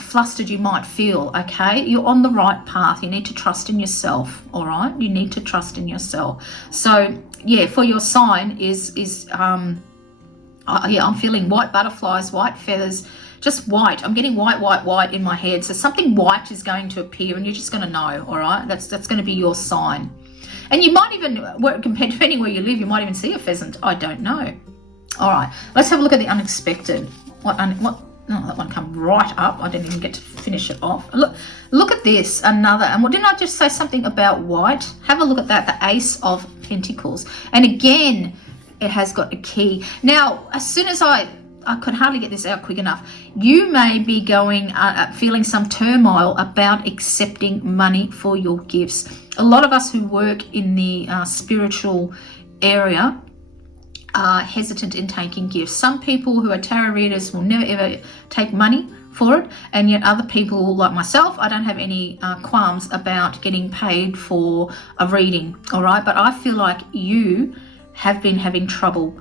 flustered you might feel, okay? You're on the right path. You need to trust in yourself, all right? You need to trust in yourself. So, yeah, for your sign yeah, I'm feeling white butterflies, white feathers, just white. I'm getting white in my head. So something white is going to appear and you're just going to know, all right? That's going to be your sign. And you might even, depending where you live, you might even see a pheasant. I don't know. All right, let's have a look at the unexpected. No, that one come right up. I didn't even get to finish it off. Look at this, another. And didn't I just say something about white? Have a look at that, the Ace of Pentacles. And again, it has got a key. Now, as soon as I could hardly get this out quick enough, you may be going, feeling some turmoil about accepting money for your gifts. A lot of us who work in the spiritual area are hesitant in taking gifts. Some people who are tarot readers will never ever take money for it, and yet other people like myself, I don't have any qualms about getting paid for a reading, all right? But I feel like you have been having trouble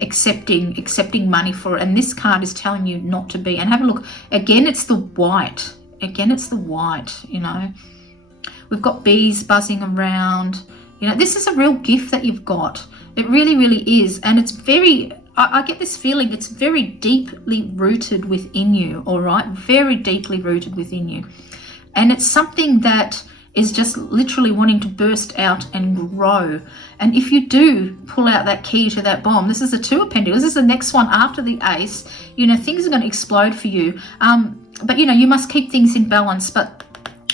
accepting money for it, and this card is telling you not to be. And have a look again, it's the white. Again, it's the white. You know, we've got bees buzzing around. You know, this is a real gift that you've got. It really, really is. And it's very, I get this feeling it's very deeply rooted within you, all right? Very deeply rooted within you. And it's something that is just literally wanting to burst out and grow. And if you do pull out that key to that bomb, this is the Two of Pentacles, this is the next one after the Ace, you know, things are going to explode for you. But, you know, you must keep things in balance. But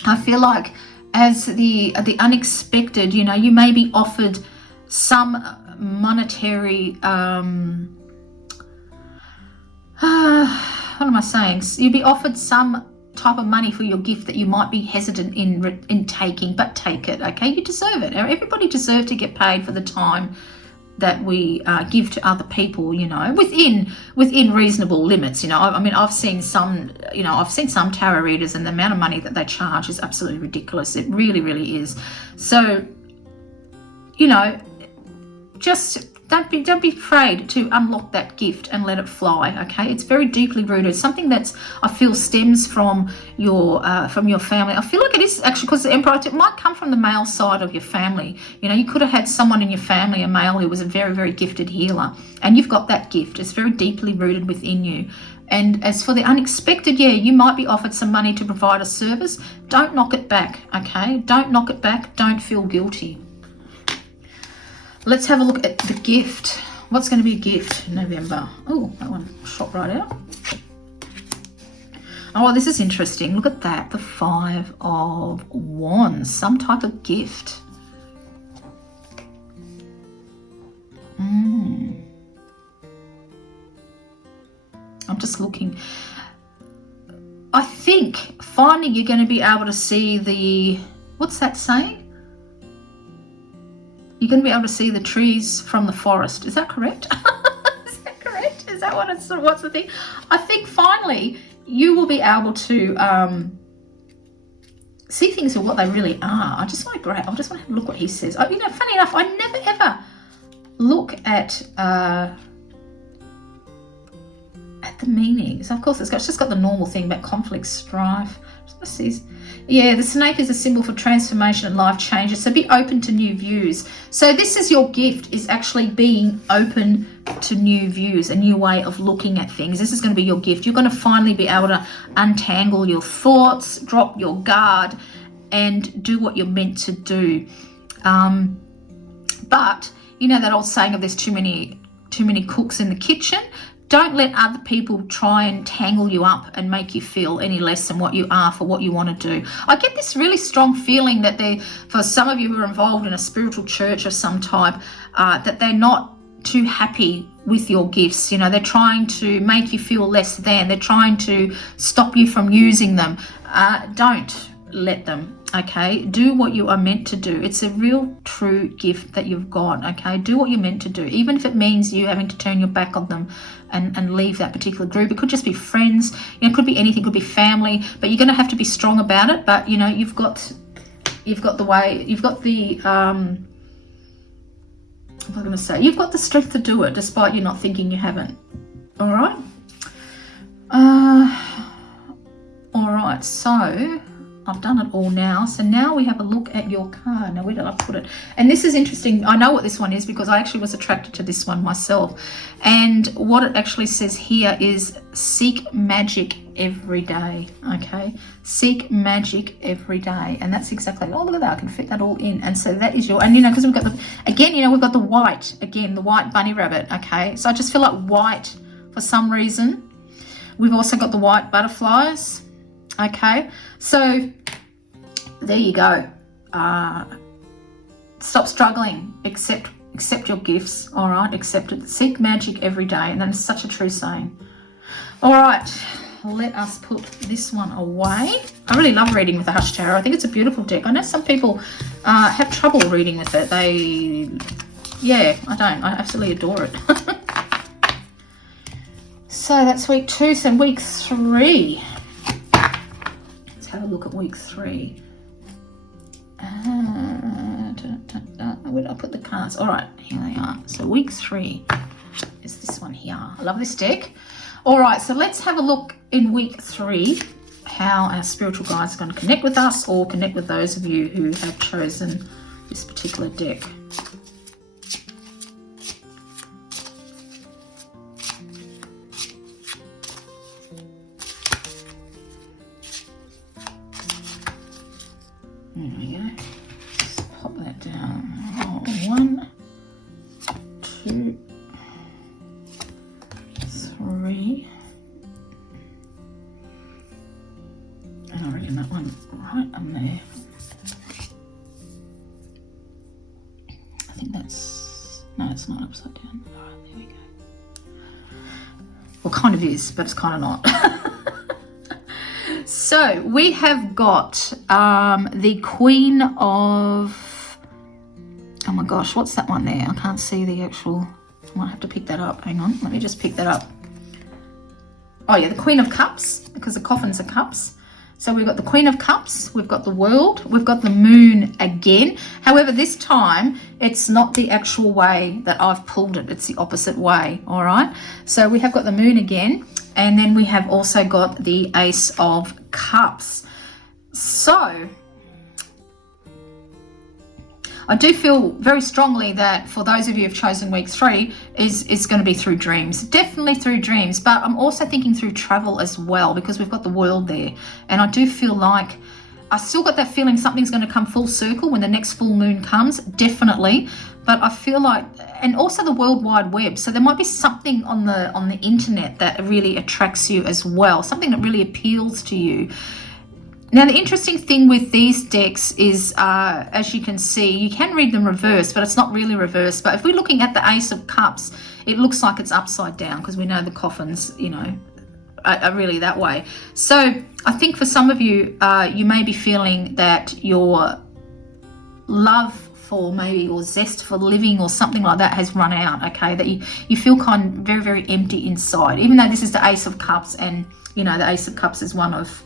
I feel like as the unexpected, you know, you may be offered some monetary, what am I saying? You'll be offered some type of money for your gift that you might be hesitant in taking, but take it, okay? You deserve it. Everybody deserves to get paid for the time that we give to other people, you know, within reasonable limits. You know, I mean, I've seen some tarot readers, and the amount of money that they charge is absolutely ridiculous. It really, really is. So, you know, just don't be afraid to unlock that gift and let it fly. Okay, it's very deeply rooted. Something that's, I feel, stems from your family. I feel like it is actually, because the Emperor, it might come from the male side of your family. You know, you could have had someone in your family, a male, who was a very, very gifted healer, and you've got that gift. It's very deeply rooted within you. And as for the unexpected, yeah, you might be offered some money to provide a service. Don't knock it back. Okay, don't knock it back. Don't feel guilty. Let's have a look at the gift. What's going to be a gift in November? Oh, that one shot right out. Oh, this is interesting. Look at that. The 5 of Wands. Some type of gift. I'm just looking. I think finally you're going to be able to see the... What's that saying? You're going to be able to see the trees from the forest. Is that correct? Is that correct? Is that what's the thing? I think finally you will be able to see things for what they really are. I just want to have a look what he says. You know, funny enough, I never ever look at the meanings. Of course, it's just got the normal thing about conflict, strife. What's this? Yeah, the snake is a symbol for transformation and life changes. So be open to new views. So this is your gift, is actually being open to new views, a new way of looking at things. This is going to be your gift. You're going to finally be able to untangle your thoughts, drop your guard, and do what you're meant to do. But you know that old saying of there's too many cooks in the kitchen. Don't let other people try and tangle you up and make you feel any less than what you are for what you want to do. I get this really strong feeling that for some of you who are involved in a spiritual church of some type, that they're not too happy with your gifts. You know, they're trying to make you feel less than. They're trying to stop you from using them. Don't let them. Okay, do what you are meant to do. It's a real true gift that you've got. Okay, do what you're meant to do, even if it means you having to turn your back on them and leave that particular group. It could just be friends, you know, it could be anything, it could be family, but you're going to have to be strong about it. But you know, you've got the way, you've got the what am I going to say, you've got the strength to do it despite you not thinking you haven't. All right, so I've done it all now. So now we have a look at your card. Now, where did I put it? And this is interesting. I know what this one is because I actually was attracted to this one myself. And what it actually says here is seek magic every day. Okay, seek magic every day. And that's exactly, oh, look at that. I can fit that all in. And so that is your, and you know, because we've got the, again, you know, we've got the white, again, the white bunny rabbit. Okay, so I just feel like white for some reason. We've also got the white butterflies. Okay, so there you go. Stop struggling. Accept your gifts. All right, accept it. Seek magic every day, and that is such a true saying. All right, let us put this one away. I really love reading with the Hush Tarot. I think it's a beautiful deck. I know some people have trouble reading with it. Yeah, I don't. I absolutely adore it. So that's week 2. So week 3. Have a look at week 3. Where did I put the cards? All right, here they are. So week 3 is this one here. I love this deck. All right, so let's have a look in week 3 how our spiritual guides are going to connect with us, or connect with those of you who have chosen this particular deck. There we go. Just pop that down. 1, 2, 3. And I reckon that one right on there. I think that's, no, it's not upside down. All right, there we go. Well, kind of is, but it's kind of not. So we have got the Queen of, Oh my gosh, what's that one there? I can't see the actual, I might have to pick that up. Hang on, let me just pick that up. Oh yeah, the Queen of Cups, because the coffins are cups. So we've got the Queen of Cups, we've got the World, we've got the Moon again. However, this time, it's not the actual way that I've pulled it. It's the opposite way, all right? So we have got the Moon again, and then we have also got the Ace of Cups. So I do feel very strongly that for those of you who've chosen week 3 is going to be through dreams, definitely through dreams, but I'm also thinking through travel as well, because we've got the World there, and I do feel like I still got that feeling something's going to come full circle when the next full moon comes, definitely. But I feel like, and also the World Wide Web, so there might be something on the internet that really attracts you as well, something that really appeals to you. Now, the interesting thing with these decks is, as you can see, you can read them reversed, but it's not really reversed. But if we're looking at the Ace of Cups, it looks like it's upside down, because we know the coffins, you know, are really that way. So I think for some of you, you may be feeling that your love for maybe, or zest for living or something like that has run out, okay? That you feel kind of very, very empty inside, even though this is the Ace of Cups, and, you know, the Ace of Cups is one of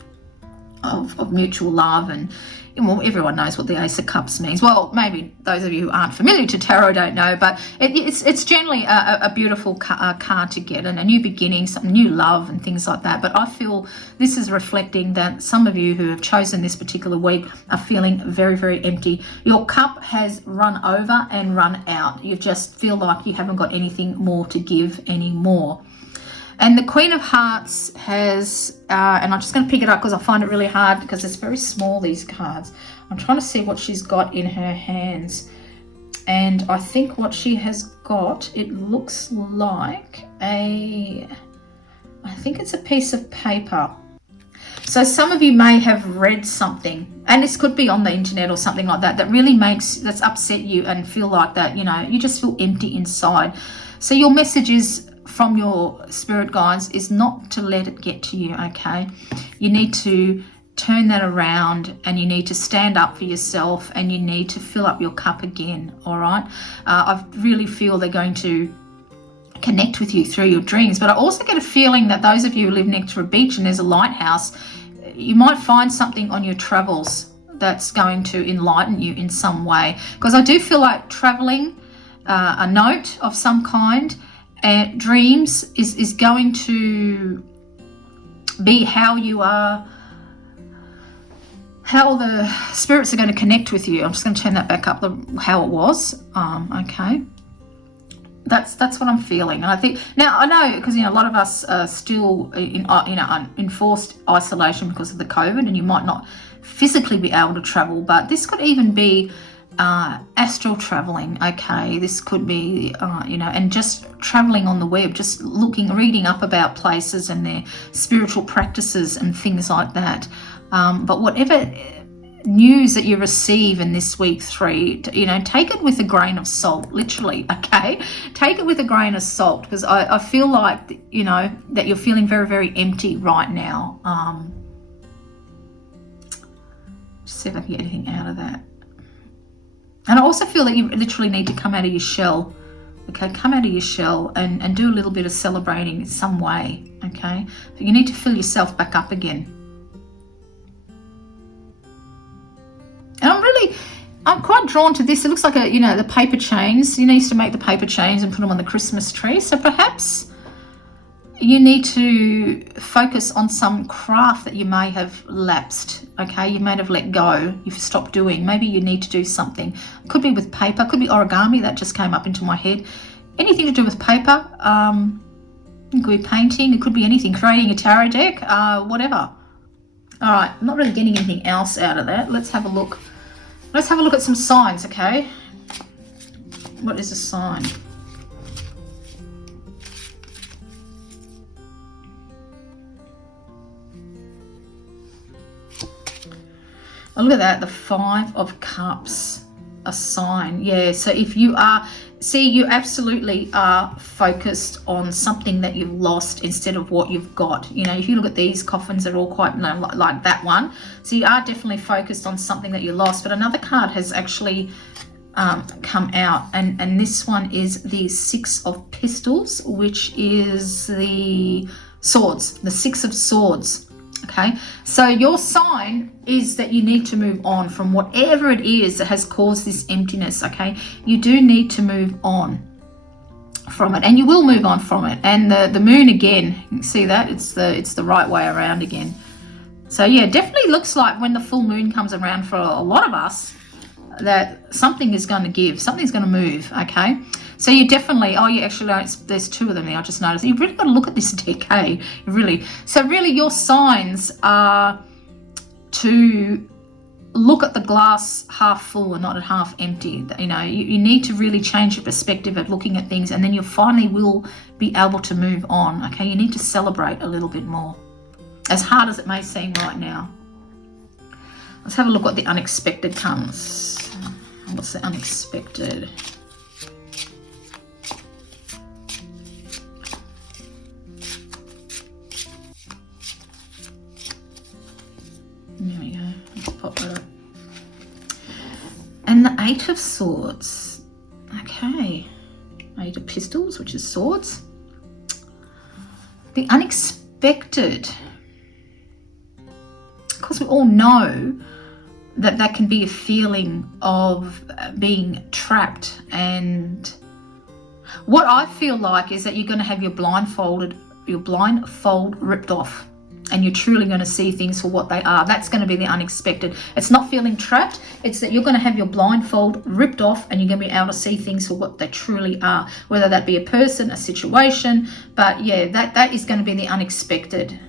mutual love, and well, everyone knows what the Ace of Cups means. Well, maybe those of you who aren't familiar to tarot don't know, but it's generally a beautiful card to get, and a new beginning, some new love and things like that. But I feel this is reflecting that some of you who have chosen this particular week are feeling very, very empty. Your cup has run over and run out. You just feel like you haven't got anything more to give anymore. And the Queen of Hearts has, and I'm just going to pick it up because I find it really hard because it's very small, these cards. I'm trying to see what she's got in her hands. And I think what she has got, it looks like I think it's a piece of paper. So some of you may have read something, and this could be on the internet or something like that, that really that's upset you and feel like that, you know, you just feel empty inside. So your message is, from your spirit guides, is not to let it get to you, okay? You need to turn that around, and you need to stand up for yourself, and you need to fill up your cup again, all right? I really feel they're going to connect with you through your dreams, but I also get a feeling that those of you who live next to a beach and there's a lighthouse, you might find something on your travels that's going to enlighten you in some way, because I do feel like traveling, a note of some kind, and dreams is going to be how you are, how the spirits are going to connect with you. I'm just going to turn that back up, how it was. Okay, that's what I'm feeling. And I think, now I know, because, you know, a lot of us are still in enforced isolation because of the COVID, and you might not physically be able to travel, but this could even be astral traveling, okay? This could be, you know, and just traveling on the web, just reading up about places and their spiritual practices and things like that. But whatever news that you receive in this week 3, you know, take it with a grain of salt, literally, okay? Take it with a grain of salt, because I feel like, you know, that you're feeling very, very empty right now. Just see if I can get anything out of that. And I also feel that you literally need to come out of your shell, okay? Come out of your shell and do a little bit of celebrating in some way, okay? But you need to fill yourself back up again. And I'm quite drawn to this. It looks like the paper chains. You know, used to make the paper chains and put them on the Christmas tree. So perhaps you need to focus on some craft that you may have lapsed, okay? You may have let go, you've stopped doing. Maybe you need to do something. Could be with paper, could be origami, that just came up into my head. Anything to do with paper, it could be painting, it could be anything, creating a tarot deck, whatever. All right, I'm not really getting anything else out of that. Let's have a look. Let's have a look at some signs, okay? What is a sign? Oh, look at that, the 5 of Cups, a sign. Yeah, so if you are, you absolutely are focused on something that you've lost instead of what you've got. You know, if you look at these coffins, they're all quite, you know, like that one. So you are definitely focused on something that you lost. But another card has actually come out, and this one is the Six of Pistols, which is the swords, the Six of Swords. Okay, so your sign is that you need to move on from whatever it is that has caused this emptiness. Okay, you do need to move on from it, and you will move on from it. And the moon again, you can see that it's the right way around again. So yeah, definitely looks like when the full moon comes around for a lot of us, that something is going to give, something's going to move. Okay, so you definitely, oh, you actually, there's two of them there, I just noticed. You've really got to look at this deck, hey, really. So really your signs are to look at the glass half full and not at half empty. You know, you need to really change your perspective at looking at things, and then you finally will be able to move on. Okay, you need to celebrate a little bit more, as hard as it may seem right now. Let's have a look what the unexpected comes. What's the unexpected? There we go. Let's pop that up. And the Eight of Swords. Okay. Eight of Pistols, which is swords. The unexpected. Because we all know that can be a feeling of being trapped, and what I feel like is that you're going to have your blindfold ripped off, and you're truly going to see things for what they are. That's going to be the unexpected. It's not feeling trapped, it's that you're going to have your blindfold ripped off, and you're going to be able to see things for what they truly are, whether that be a person, a situation. But yeah, that is going to be the unexpected.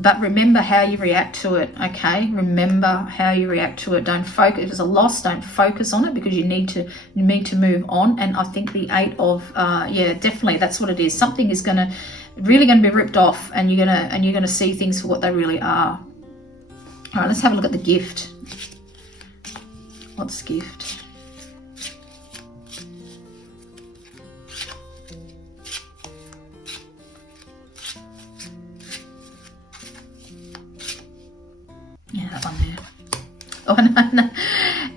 But remember how you react to it, okay? Remember how you react to it. Don't focus. If it's a loss, don't focus on it, because you need to move on. And I think the Eight of, yeah, definitely that's what it is. Something is really going to be ripped off, and you're gonna see things for what they really are. All right, let's have a look at the gift. What's gift? Yeah, that one there. Oh,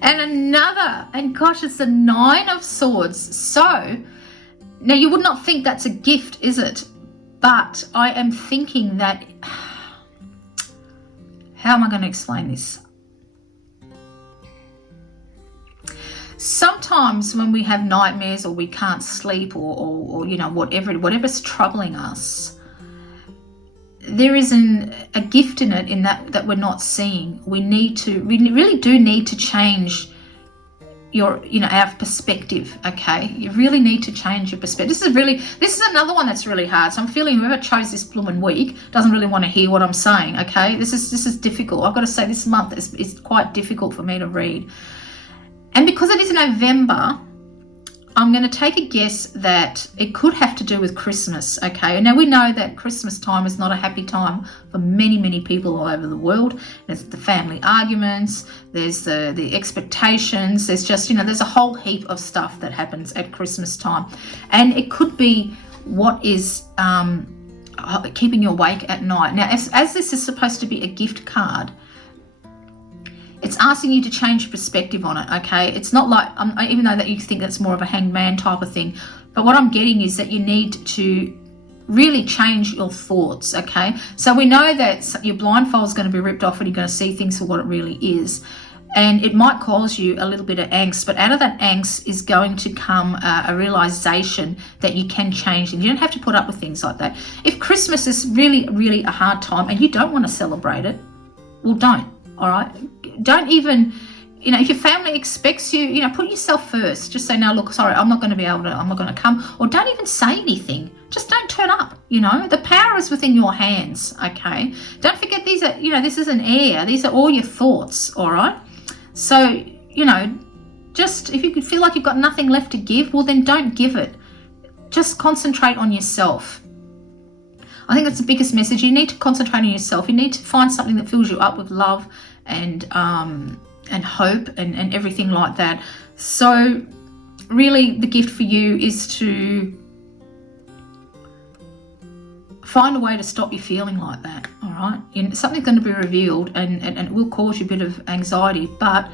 and another, and gosh, it's the Nine of Swords. So now you would not think that's a gift, is it? But I am thinking that, how am I going to explain this? Sometimes when we have nightmares, or we can't sleep, or you know, whatever's troubling us, there is a gift in it, in that we're not seeing. We really do need to change our perspective. Okay, you really need to change your perspective. This is another one that's really hard. So I'm feeling whoever chose this blooming week doesn't really want to hear what I'm saying. Okay, this is difficult. I've got to say, this month is quite difficult for me to read, and because it is November, I'm going to take a guess that it could have to do with Christmas. Okay, now we know that Christmas time is not a happy time for many people all over the world. There's the family arguments, there's the expectations, there's just, there's a whole heap of stuff that happens at Christmas time. And it could be what is keeping you awake at night. Now, as this is supposed to be a gift card, it's asking you to change your perspective on it, okay? It's not like, even though that you think that's more of a hangman type of thing, but what I'm getting is that you need to really change your thoughts, okay? So we know that your blindfold is going to be ripped off, and you're going to see things for what it really is. And it might cause you a little bit of angst, but out of that angst is going to come a realization that you can change things. You don't have to put up with things like that. If Christmas is really a hard time and you don't want to celebrate it, well, don't. All right, don't even, if your family expects you, put yourself first. Just say, no, look, sorry, I'm not going to come, or don't even say anything. Just don't turn up. The power is within your hands. Okay, don't forget, these are, this is an air. These are all your thoughts. All right, so just if you could feel like you've got nothing left to give, well, then don't give it. Just concentrate on yourself. I think that's the biggest message. You need to concentrate on yourself. You need to find something that fills you up with love and hope and everything like that. So really the gift for you is to find a way to stop you feeling like that, all right? Something's going to be revealed, and it will cause you a bit of anxiety, but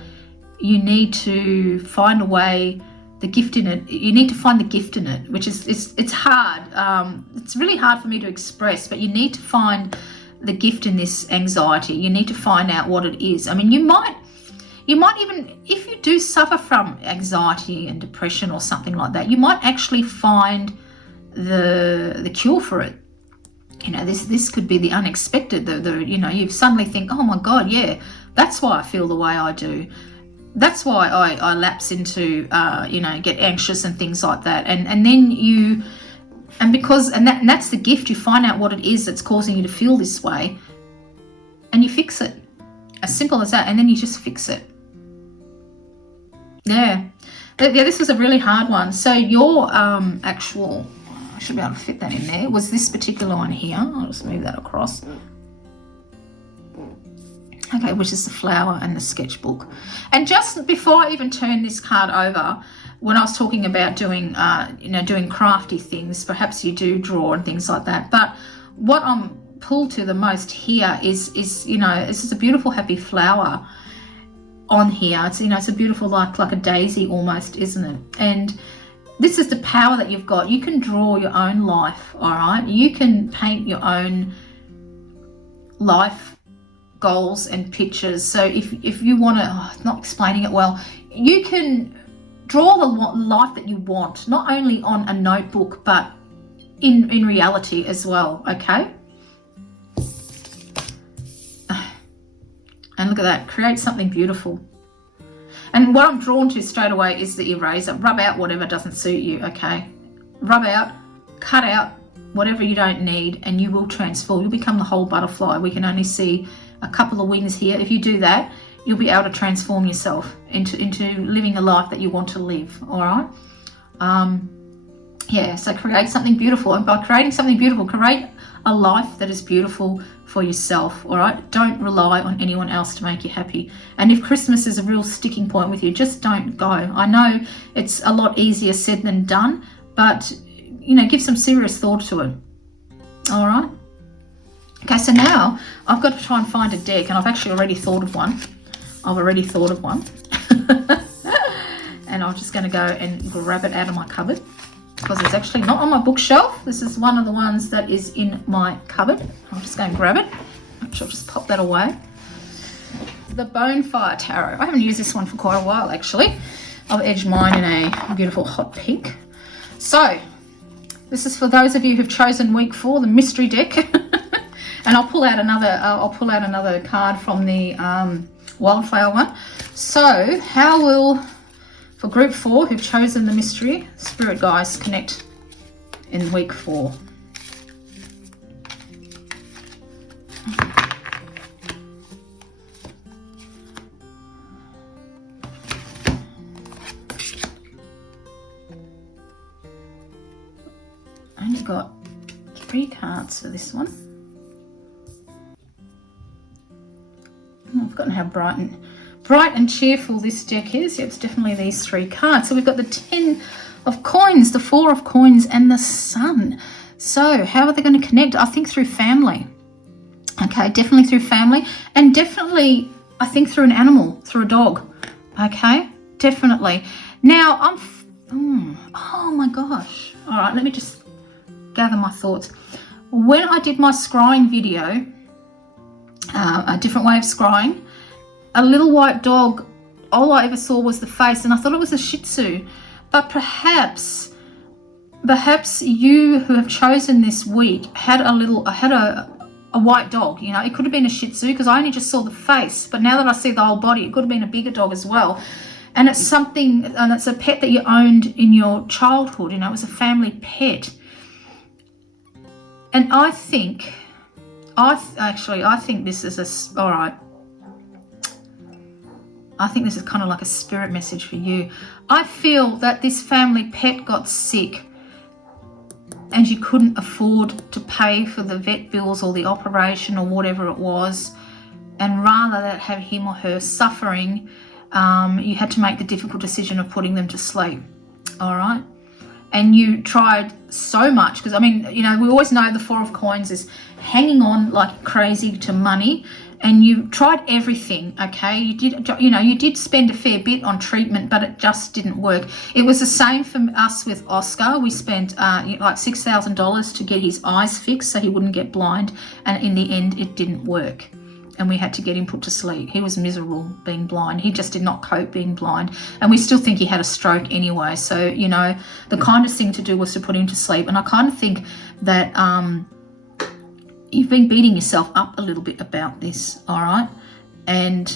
you need to find a way, the gift in it. You need to find the gift in it, which is, it's hard. It's really hard for me to express, but you need to find the gift in this anxiety. You need to find out what it is. I mean, you might even, if you do suffer from anxiety and depression or something like that, you might actually find the cure for it. You know, this could be the unexpected. You know, you suddenly think, oh my God, yeah, that's why I feel the way I do. That's why I lapse into, you know, get anxious and things like that. And then you, and that's the gift. You find out what it is that's causing you to feel this way, and you fix it. As simple as that. And then you just fix it. Yeah. This was a really hard one. So your actual, I should be able to fit that in there, was this particular one here. I'll just move that across. Okay, which is the flower and the sketchbook. And just before I even turn this card over, when I was talking about doing, you know, doing crafty things, perhaps you do draw and things like that. But what I'm pulled to the most here is you know, this is a beautiful happy flower on here. It's, you know, it's a beautiful, like a daisy almost, isn't it? And this is the power that you've got. You can draw your own life, all right? You can paint your own life goals and pictures. So if you want to, not explaining it well, you can draw the life that you want, not only on a notebook, but in reality as well, okay? And look at that, create something beautiful. And what I'm drawn to straight away is the eraser. Rub out whatever doesn't suit you, okay? Rub out, cut out whatever you don't need, and you will transform. You'll become the whole butterfly. We can only see a couple of wings here. If you do that, you'll be able to transform yourself into living a life that you want to live, all right? Yeah, so create something beautiful. And by creating something beautiful, create a life that is beautiful for yourself, all right? Don't rely on anyone else to make you happy. And if Christmas is a real sticking point with you, just don't go. I know it's a lot easier said than done, but, you know, give some serious thought to it, all right? Okay, so now I've got to try and find a deck, and I've actually already thought of one. And I'm just going to go and grab it out of my cupboard, because it's actually not on my bookshelf. This is one of the ones that is in my cupboard. I'll just go and grab it. Actually, I'll just pop that away. The Bonfire Tarot. I haven't used this one for quite a while, actually. I've edged mine in a beautiful hot pink. So, this is for those of you who've chosen week 4, the mystery deck. And I'll pull out another card from the wildflower one. So, how will, for group 4 who've chosen the mystery, spirit guides connect in week 4? I only got 3 cards for this one. I've forgotten how bright and cheerful this deck is. Yeah, it's definitely these 3 cards. So we've got the 10 of coins, the 4 of coins, and the Sun. So how are they going to connect? I think through family. Okay, definitely through family, and definitely I think through an animal, through a dog. Okay, definitely. Now oh my gosh. All right, let me just gather my thoughts. When I did my scrying video, a different way of scrying, a little white dog, all I ever saw was the face, and I thought it was a Shih Tzu. But perhaps you who have chosen this week had a white dog. You know, it could have been a Shih Tzu, because I only just saw the face, but now that I see the whole body, it could have been a bigger dog as well. And it's something, and it's a pet that you owned in your childhood. You know, it was a family pet. And I think this is all right. I think this is kind of like a spirit message for you. I feel that this family pet got sick and you couldn't afford to pay for the vet bills or the operation or whatever it was. And rather than have him or her suffering, you had to make the difficult decision of putting them to sleep. All right. And you tried so much, because I mean, you know, we always know the 4 of coins is hanging on like crazy to money, and you tried everything, okay? You did spend a fair bit on treatment, but it just didn't work. It was the same for us with Oscar. We spent like $6,000 to get his eyes fixed so he wouldn't get blind, and in the end it didn't work, and we had to get him put to sleep. He was miserable being blind. He just did not cope being blind, and we still think he had a stroke anyway. So, you know, the kindest thing to do was to put him to sleep. And I kind of think that you've been beating yourself up a little bit about this, all right? And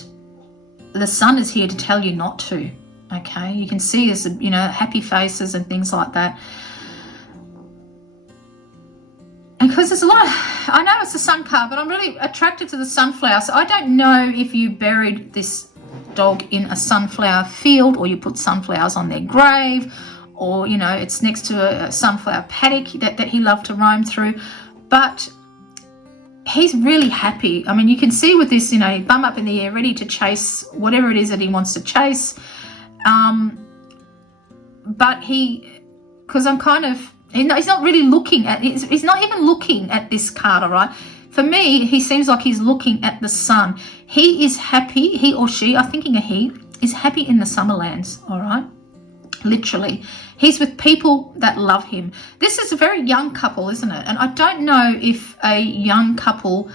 the sun is here to tell you not to, okay? You can see there's, you know, happy faces and things like that. And because there's a lot of, I know it's the sun card, but I'm really attracted to the sunflower. So I don't know if you buried this dog in a sunflower field, or you put sunflowers on their grave, or, you know, it's next to a sunflower paddock that he loved to roam through. But he's really happy. I mean, you can see with this, you know, bum up in the air, ready to chase whatever it is that he wants to chase. But because I'm kind of, he's not really looking at, he's not even looking at this card, all right? For me, he seems like he's looking at the sun. He is happy, he or she, I'm thinking a he, is happy in the Summerlands, all right? Literally. He's with people that love him. This is a very young couple, isn't it? And I don't know if a young couple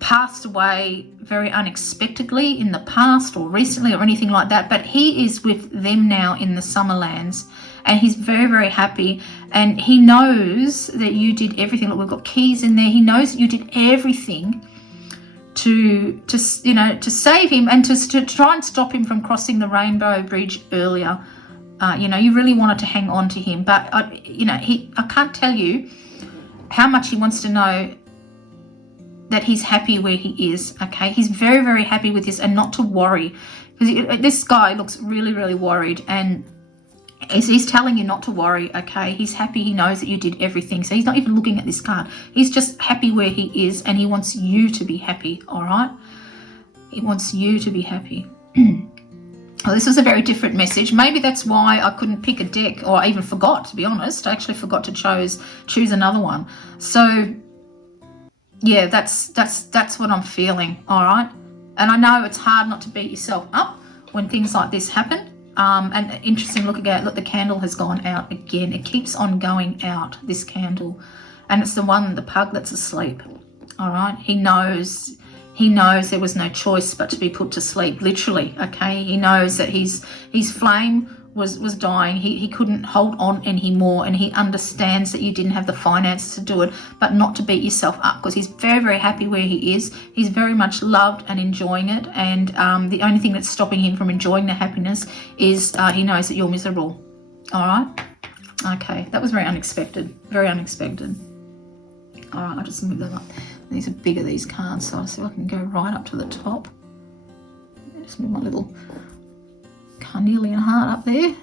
passed away very unexpectedly in the past or recently or anything like that, but he is with them now in the Summerlands, and he's very, very happy, and he knows that you did everything. Look, we've got keys in there. He knows that you did everything to you know, to save him and to try and stop him from crossing the Rainbow Bridge earlier. You know, you really wanted to hang on to him, but you know, I can't tell you how much he wants to know that he's happy where he is, okay? He's very, very happy with this, and not to worry, because this guy looks really, really worried, and he's telling you not to worry, okay? He's happy. He knows that you did everything, so he's not even looking at this card. He's just happy where he is, and he wants you to be happy, all right? He wants you to be happy. Well, this is a very different message. Maybe that's why I couldn't pick a deck, or I even forgot, to be honest. I actually forgot to choose another one. So yeah, that's what I'm feeling, all right? And I know it's hard not to beat yourself up when things like this happen. And interesting, look, the candle has gone out again. It keeps on going out, this candle. And it's the pug that's asleep, all right? He knows there was no choice but to be put to sleep, literally, okay? He knows that his flame was dying. He couldn't hold on anymore, and he understands that you didn't have the finances to do it, but not to beat yourself up, because he's very, very happy where he is. He's very much loved and enjoying it, and the only thing that's stopping him from enjoying the happiness is he knows that you're miserable, all right? Okay, that was very unexpected, very unexpected. All right, I'll just move that up. These are bigger, these cards, so I'll see if I can go right up to the top. Just move my little carnelian heart up there.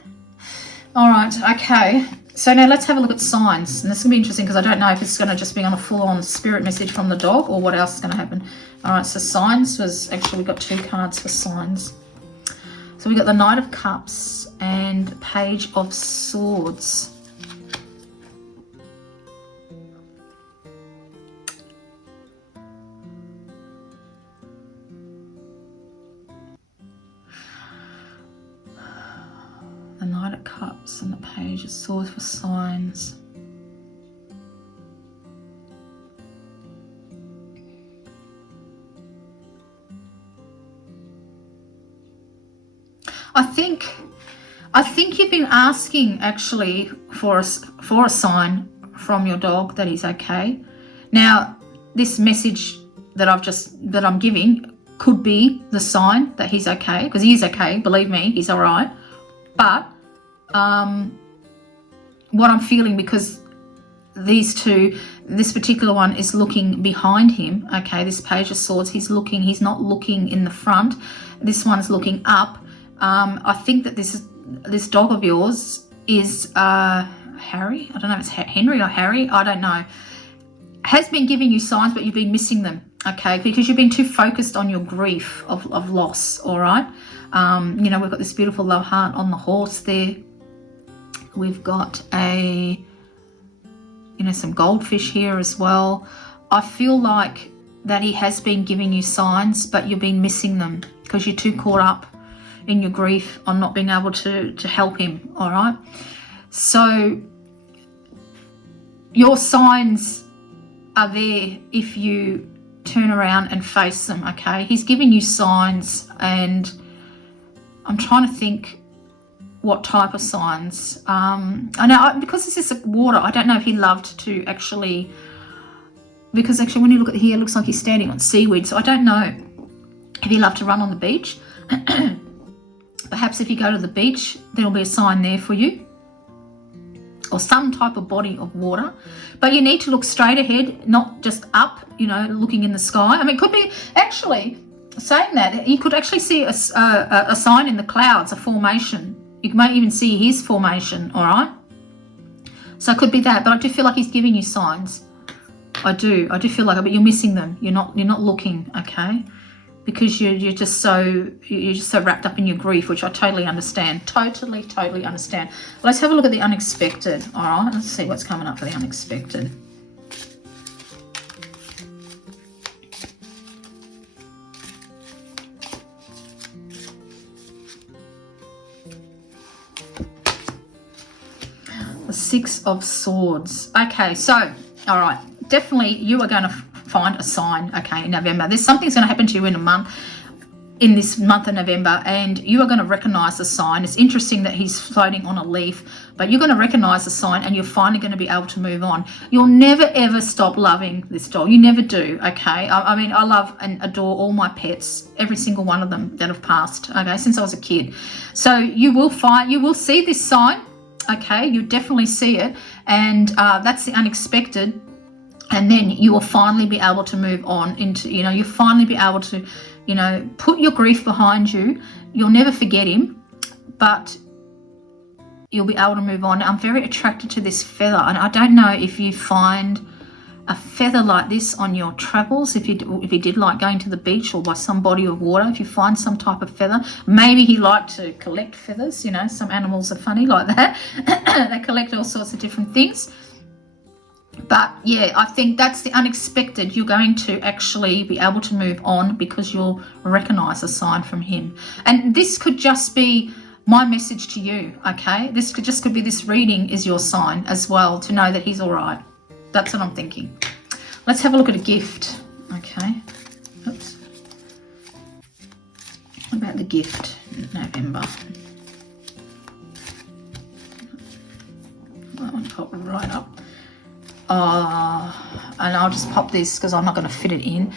All right, okay. So now let's have a look at signs. And this is going to be interesting, because I don't know if it's going to just be on a full-on spirit message from the dog, or what else is going to happen. All right, so signs was, actually we got 2 cards for signs. So we got the Knight of Cups and Page of Swords. The Knight of Cups and the Page of Swords for signs. I think you've been asking actually for a sign from your dog that he's okay. Now, this message that I'm giving could be the sign that he's okay, because he is okay. Believe me, he's all right. But what I'm feeling, because these two, this particular one is looking behind him, okay, this Page of Swords, he's not looking in the front. This one's looking up. I think that this dog of yours is Harry. I don't know if it's Henry or Harry. I don't know. Has been giving you signs, but you've been missing them, okay, because you've been too focused on your grief of loss, all right? You know, we've got this beautiful love heart on the horse there. We've got some goldfish here as well. I feel like that he has been giving you signs, but you've been missing them because you're too caught up in your grief on not being able to help him, all right? So your signs are there if you turn around and face them, okay? He's giving you signs, and I'm trying to think what type of signs. I know, because this is water, I don't know if he loved to actually, because actually when you look at here, it looks like he's standing on seaweed, so I don't know if he loved to run on the beach. Perhaps if you go to the beach, there'll be a sign there for you, or some type of body of water. But you need to look straight ahead, not just up, you know, looking in the sky. I mean, it could be, actually, saying that, you could actually see a sign in the clouds, a formation. You might even see his formation, all right? So it could be that, but I do feel like he's giving you signs. I do feel like it, but you're missing them. You're not looking, okay? Because you're just so wrapped up in your grief, which I totally understand. Totally understand. Let's have a look at the unexpected. All right, let's see what's coming up for the unexpected. The Six of Swords. Okay, so, all right, definitely you are going to find a sign, okay, in November. There's something's going to happen to you in this month of November, and you are going to recognize the sign. It's interesting that he's floating on a leaf, but you're going to recognize the sign, and you're finally going to be able to move on. You'll never ever stop loving this doll. You never do, okay? I mean, I love and adore all my pets, every single one of them that have passed, okay, since I was a kid. So you will see this sign, okay? You definitely see it, and that's the unexpected. And then you will finally be able to move on into, you know, you'll finally be able to, you know, put your grief behind you. You'll never forget him, but you'll be able to move on. I'm very attracted to this feather, and I don't know if you find a feather like this on your travels, if you did like going to the beach or by some body of water, if you find some type of feather. Maybe he liked to collect feathers, you know, some animals are funny like that. They collect all sorts of different things. But yeah, I think that's the unexpected. You're going to actually be able to move on because you'll recognize a sign from him. And this could just be my message to you, okay? This could be this reading is your sign as well, to know that he's all right. That's what I'm thinking. Let's have a look at a gift, okay? Oops. What about the gift in November? That one popped right up. And I'll just pop this because I'm not going to fit it in.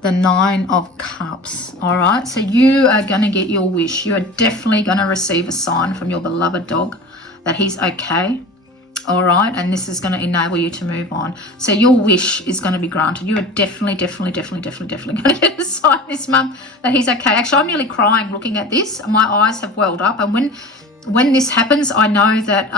The Nine of Cups. All right, so you are going to get your wish. You are definitely going to receive a sign from your beloved dog that he's okay. All right, and this is going to enable you to move on. So your wish is going to be granted. You are definitely going to get a sign this month that he's okay. Actually, I'm nearly crying looking at this. My eyes have welled up, and when this happens, I know that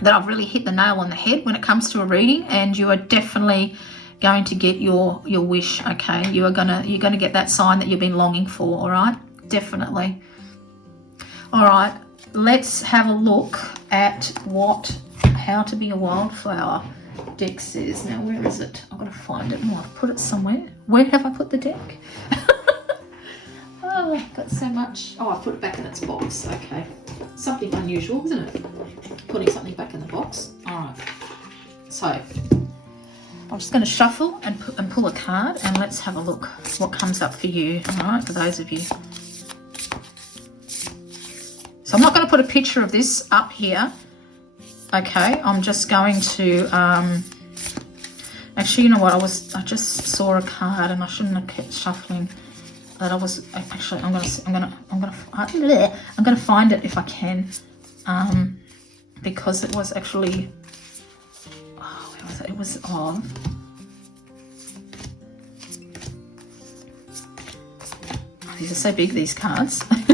that I've really hit the nail on the head when it comes to a reading, and you are definitely going to get your wish, okay? You're gonna get that sign that you've been longing for, all right? Definitely. All right, let's have a look at what How to Be a Wildflower deck says. Now, where is it? I've got to find it. Oh, I've put it somewhere. Where have I put the deck? Oh, I've got so much. Oh, I put it back in its box. Okay. Something unusual, isn't it? Putting something back in the box. All right. So I'm just going to shuffle and pull a card, and let's have a look what comes up for you. All right, for those of you. So I'm not going to put a picture of this up here. Okay, I'm just going to. Actually, you know what? I just saw a card, and I shouldn't have kept shuffling. That I was actually. I'm gonna find it if I can, because it was actually. Oh, where was it? It was of. Oh, these are so big, these cards. I'm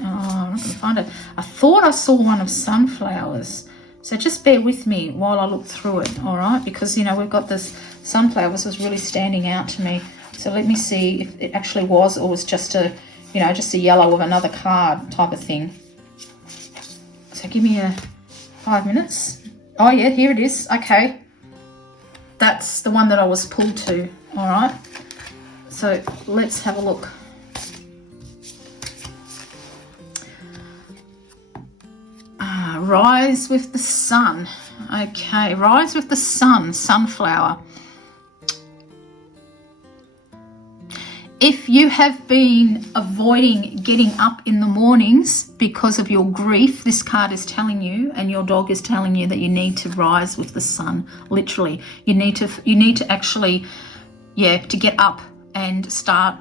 not gonna find it. I thought I saw one of sunflowers. So just bear with me while I look through it, all right? Because, you know, we've got this sunflowers was really standing out to me. So let me see if it actually was, or was just a, you know, just a yellow of another card type of thing. So So give me 5 minutes. Oh yeah, here it is. Okay. That's the one that I was pulled to. All right. So let's have a look. Rise with the sun. Okay, rise with the sun, sunflower. If you have been avoiding getting up in the mornings because of your grief, this card is telling you, and your dog is telling you, that you need to rise with the sun. Literally, you need to actually, to get up and start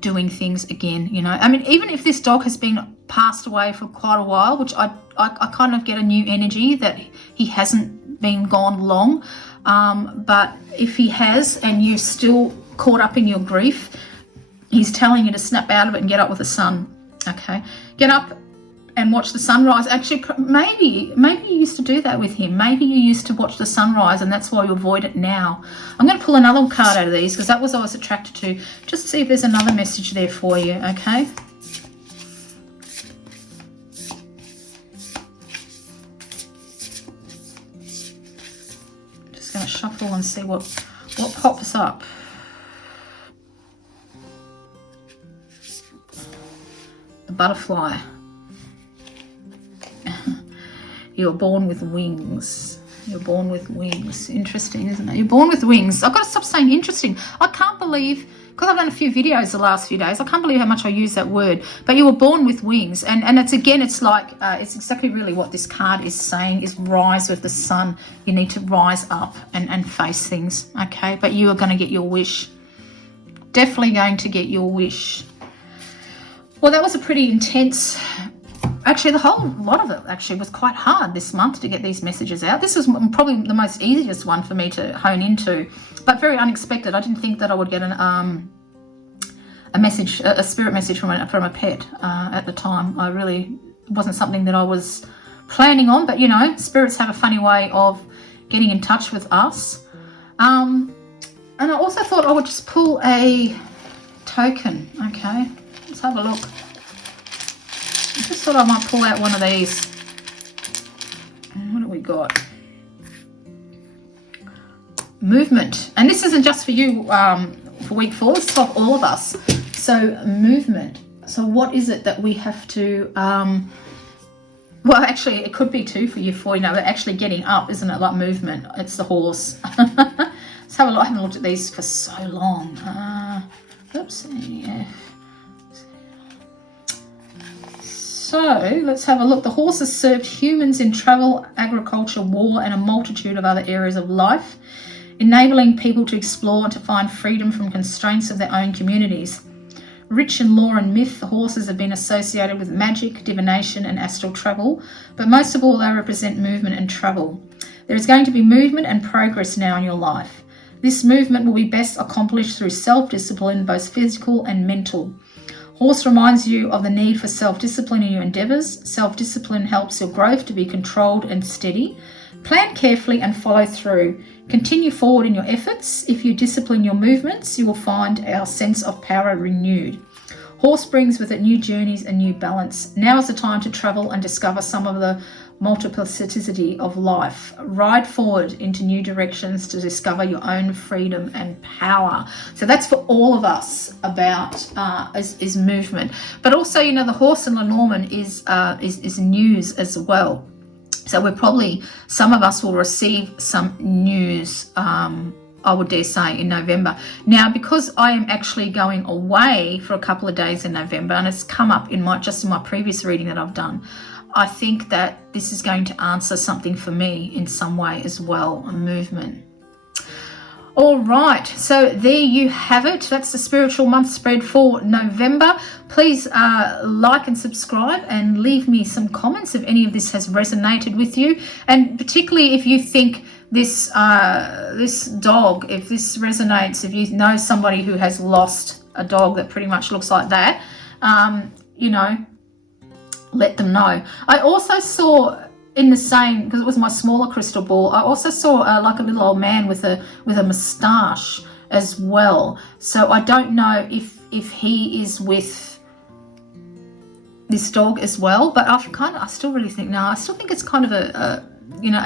doing things again. You know, I mean, even if this dog has been passed away for quite a while, which I kind of get a new energy that he hasn't been gone long, but if he has and you're still caught up in your grief, he's telling you to snap out of it and get up with the sun. Okay, get up and watch the sunrise. Actually, maybe you used to do that with him. Maybe you used to watch the sunrise, and that's why you avoid it now. I'm going to pull another card out of these because that was I was attracted to. Just see if there's another message there for you. Okay. Just going to shuffle and see what pops up. Butterfly. You're born with wings. You're born with wings. Interesting, isn't it? You're born with wings. I've got to stop saying interesting. I can't believe, because I've done a few videos the last few days, I can't believe how much I use that word. But you were born with wings. And it's like, it's exactly really what this card is saying, is rise with the sun. You need to rise up and face things, okay? But you are going to get your wish. Definitely going to get your wish. Well, that was a pretty intense, actually the whole lot of it actually was quite hard this month to get these messages out. This was probably the most easiest one for me to hone into, but very unexpected. I didn't think that I would get a message, a spirit message from a pet at the time. It wasn't something that I was planning on, but you know, spirits have a funny way of getting in touch with us. And I also thought I would just pull a token, okay? Let's have a look. I just thought I might pull out one of these. And what do we got? Movement. And this isn't just for you for week 4. This is for all of us. So movement. So what is it that we have to... well, actually, it could be too for you 4. You know, actually getting up, isn't it? Like movement. It's the horse. Let's have a look. I haven't looked at these for so long. Oops. Yeah. So let's have a look. The horse has served humans in travel, agriculture, war, and a multitude of other areas of life, enabling people to explore and to find freedom from constraints of their own communities. Rich in lore and myth, the horses have been associated with magic, divination, and astral travel, but most of all, they represent movement and travel. There is going to be movement and progress now in your life. This movement will be best accomplished through self-discipline, both physical and mental. Horse reminds you of the need for self-discipline in your endeavours. Self-discipline helps your growth to be controlled and steady. Plan carefully and follow through. Continue forward in your efforts. If you discipline your movements, you will find our sense of power renewed. Horse brings with it new journeys and new balance. Now is the time to travel and discover some of the multiplicity of life. Ride forward into new directions to discover your own freedom and power. So that's for all of us about is movement. But also, you know, the horse in Lenormand is news as well. So we're probably, some of us will receive some news, I would dare say, in November. Now, because I am actually going away for a couple of days in November, and it's come up in my previous reading that I've done, I think that this is going to answer something for me in some way as well, a movement. All right, so there you have it. That's the spiritual month spread for November. Please like and subscribe and leave me some comments if any of this has resonated with you, and particularly if you think this dog, if this resonates, if you know somebody who has lost a dog that pretty much looks like that, you know, let them know. I also saw in the same, because it was my smaller crystal ball, I also saw like a little old man with a moustache as well. So I don't know if he is with this dog as well. But I still really think, no, I still think it's kind of a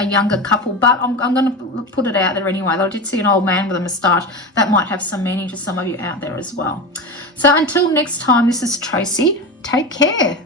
younger couple, but I'm going to put it out there anyway. I did see an old man with a moustache. That might have some meaning to some of you out there as well. So until next time, this is Tracy. Take care.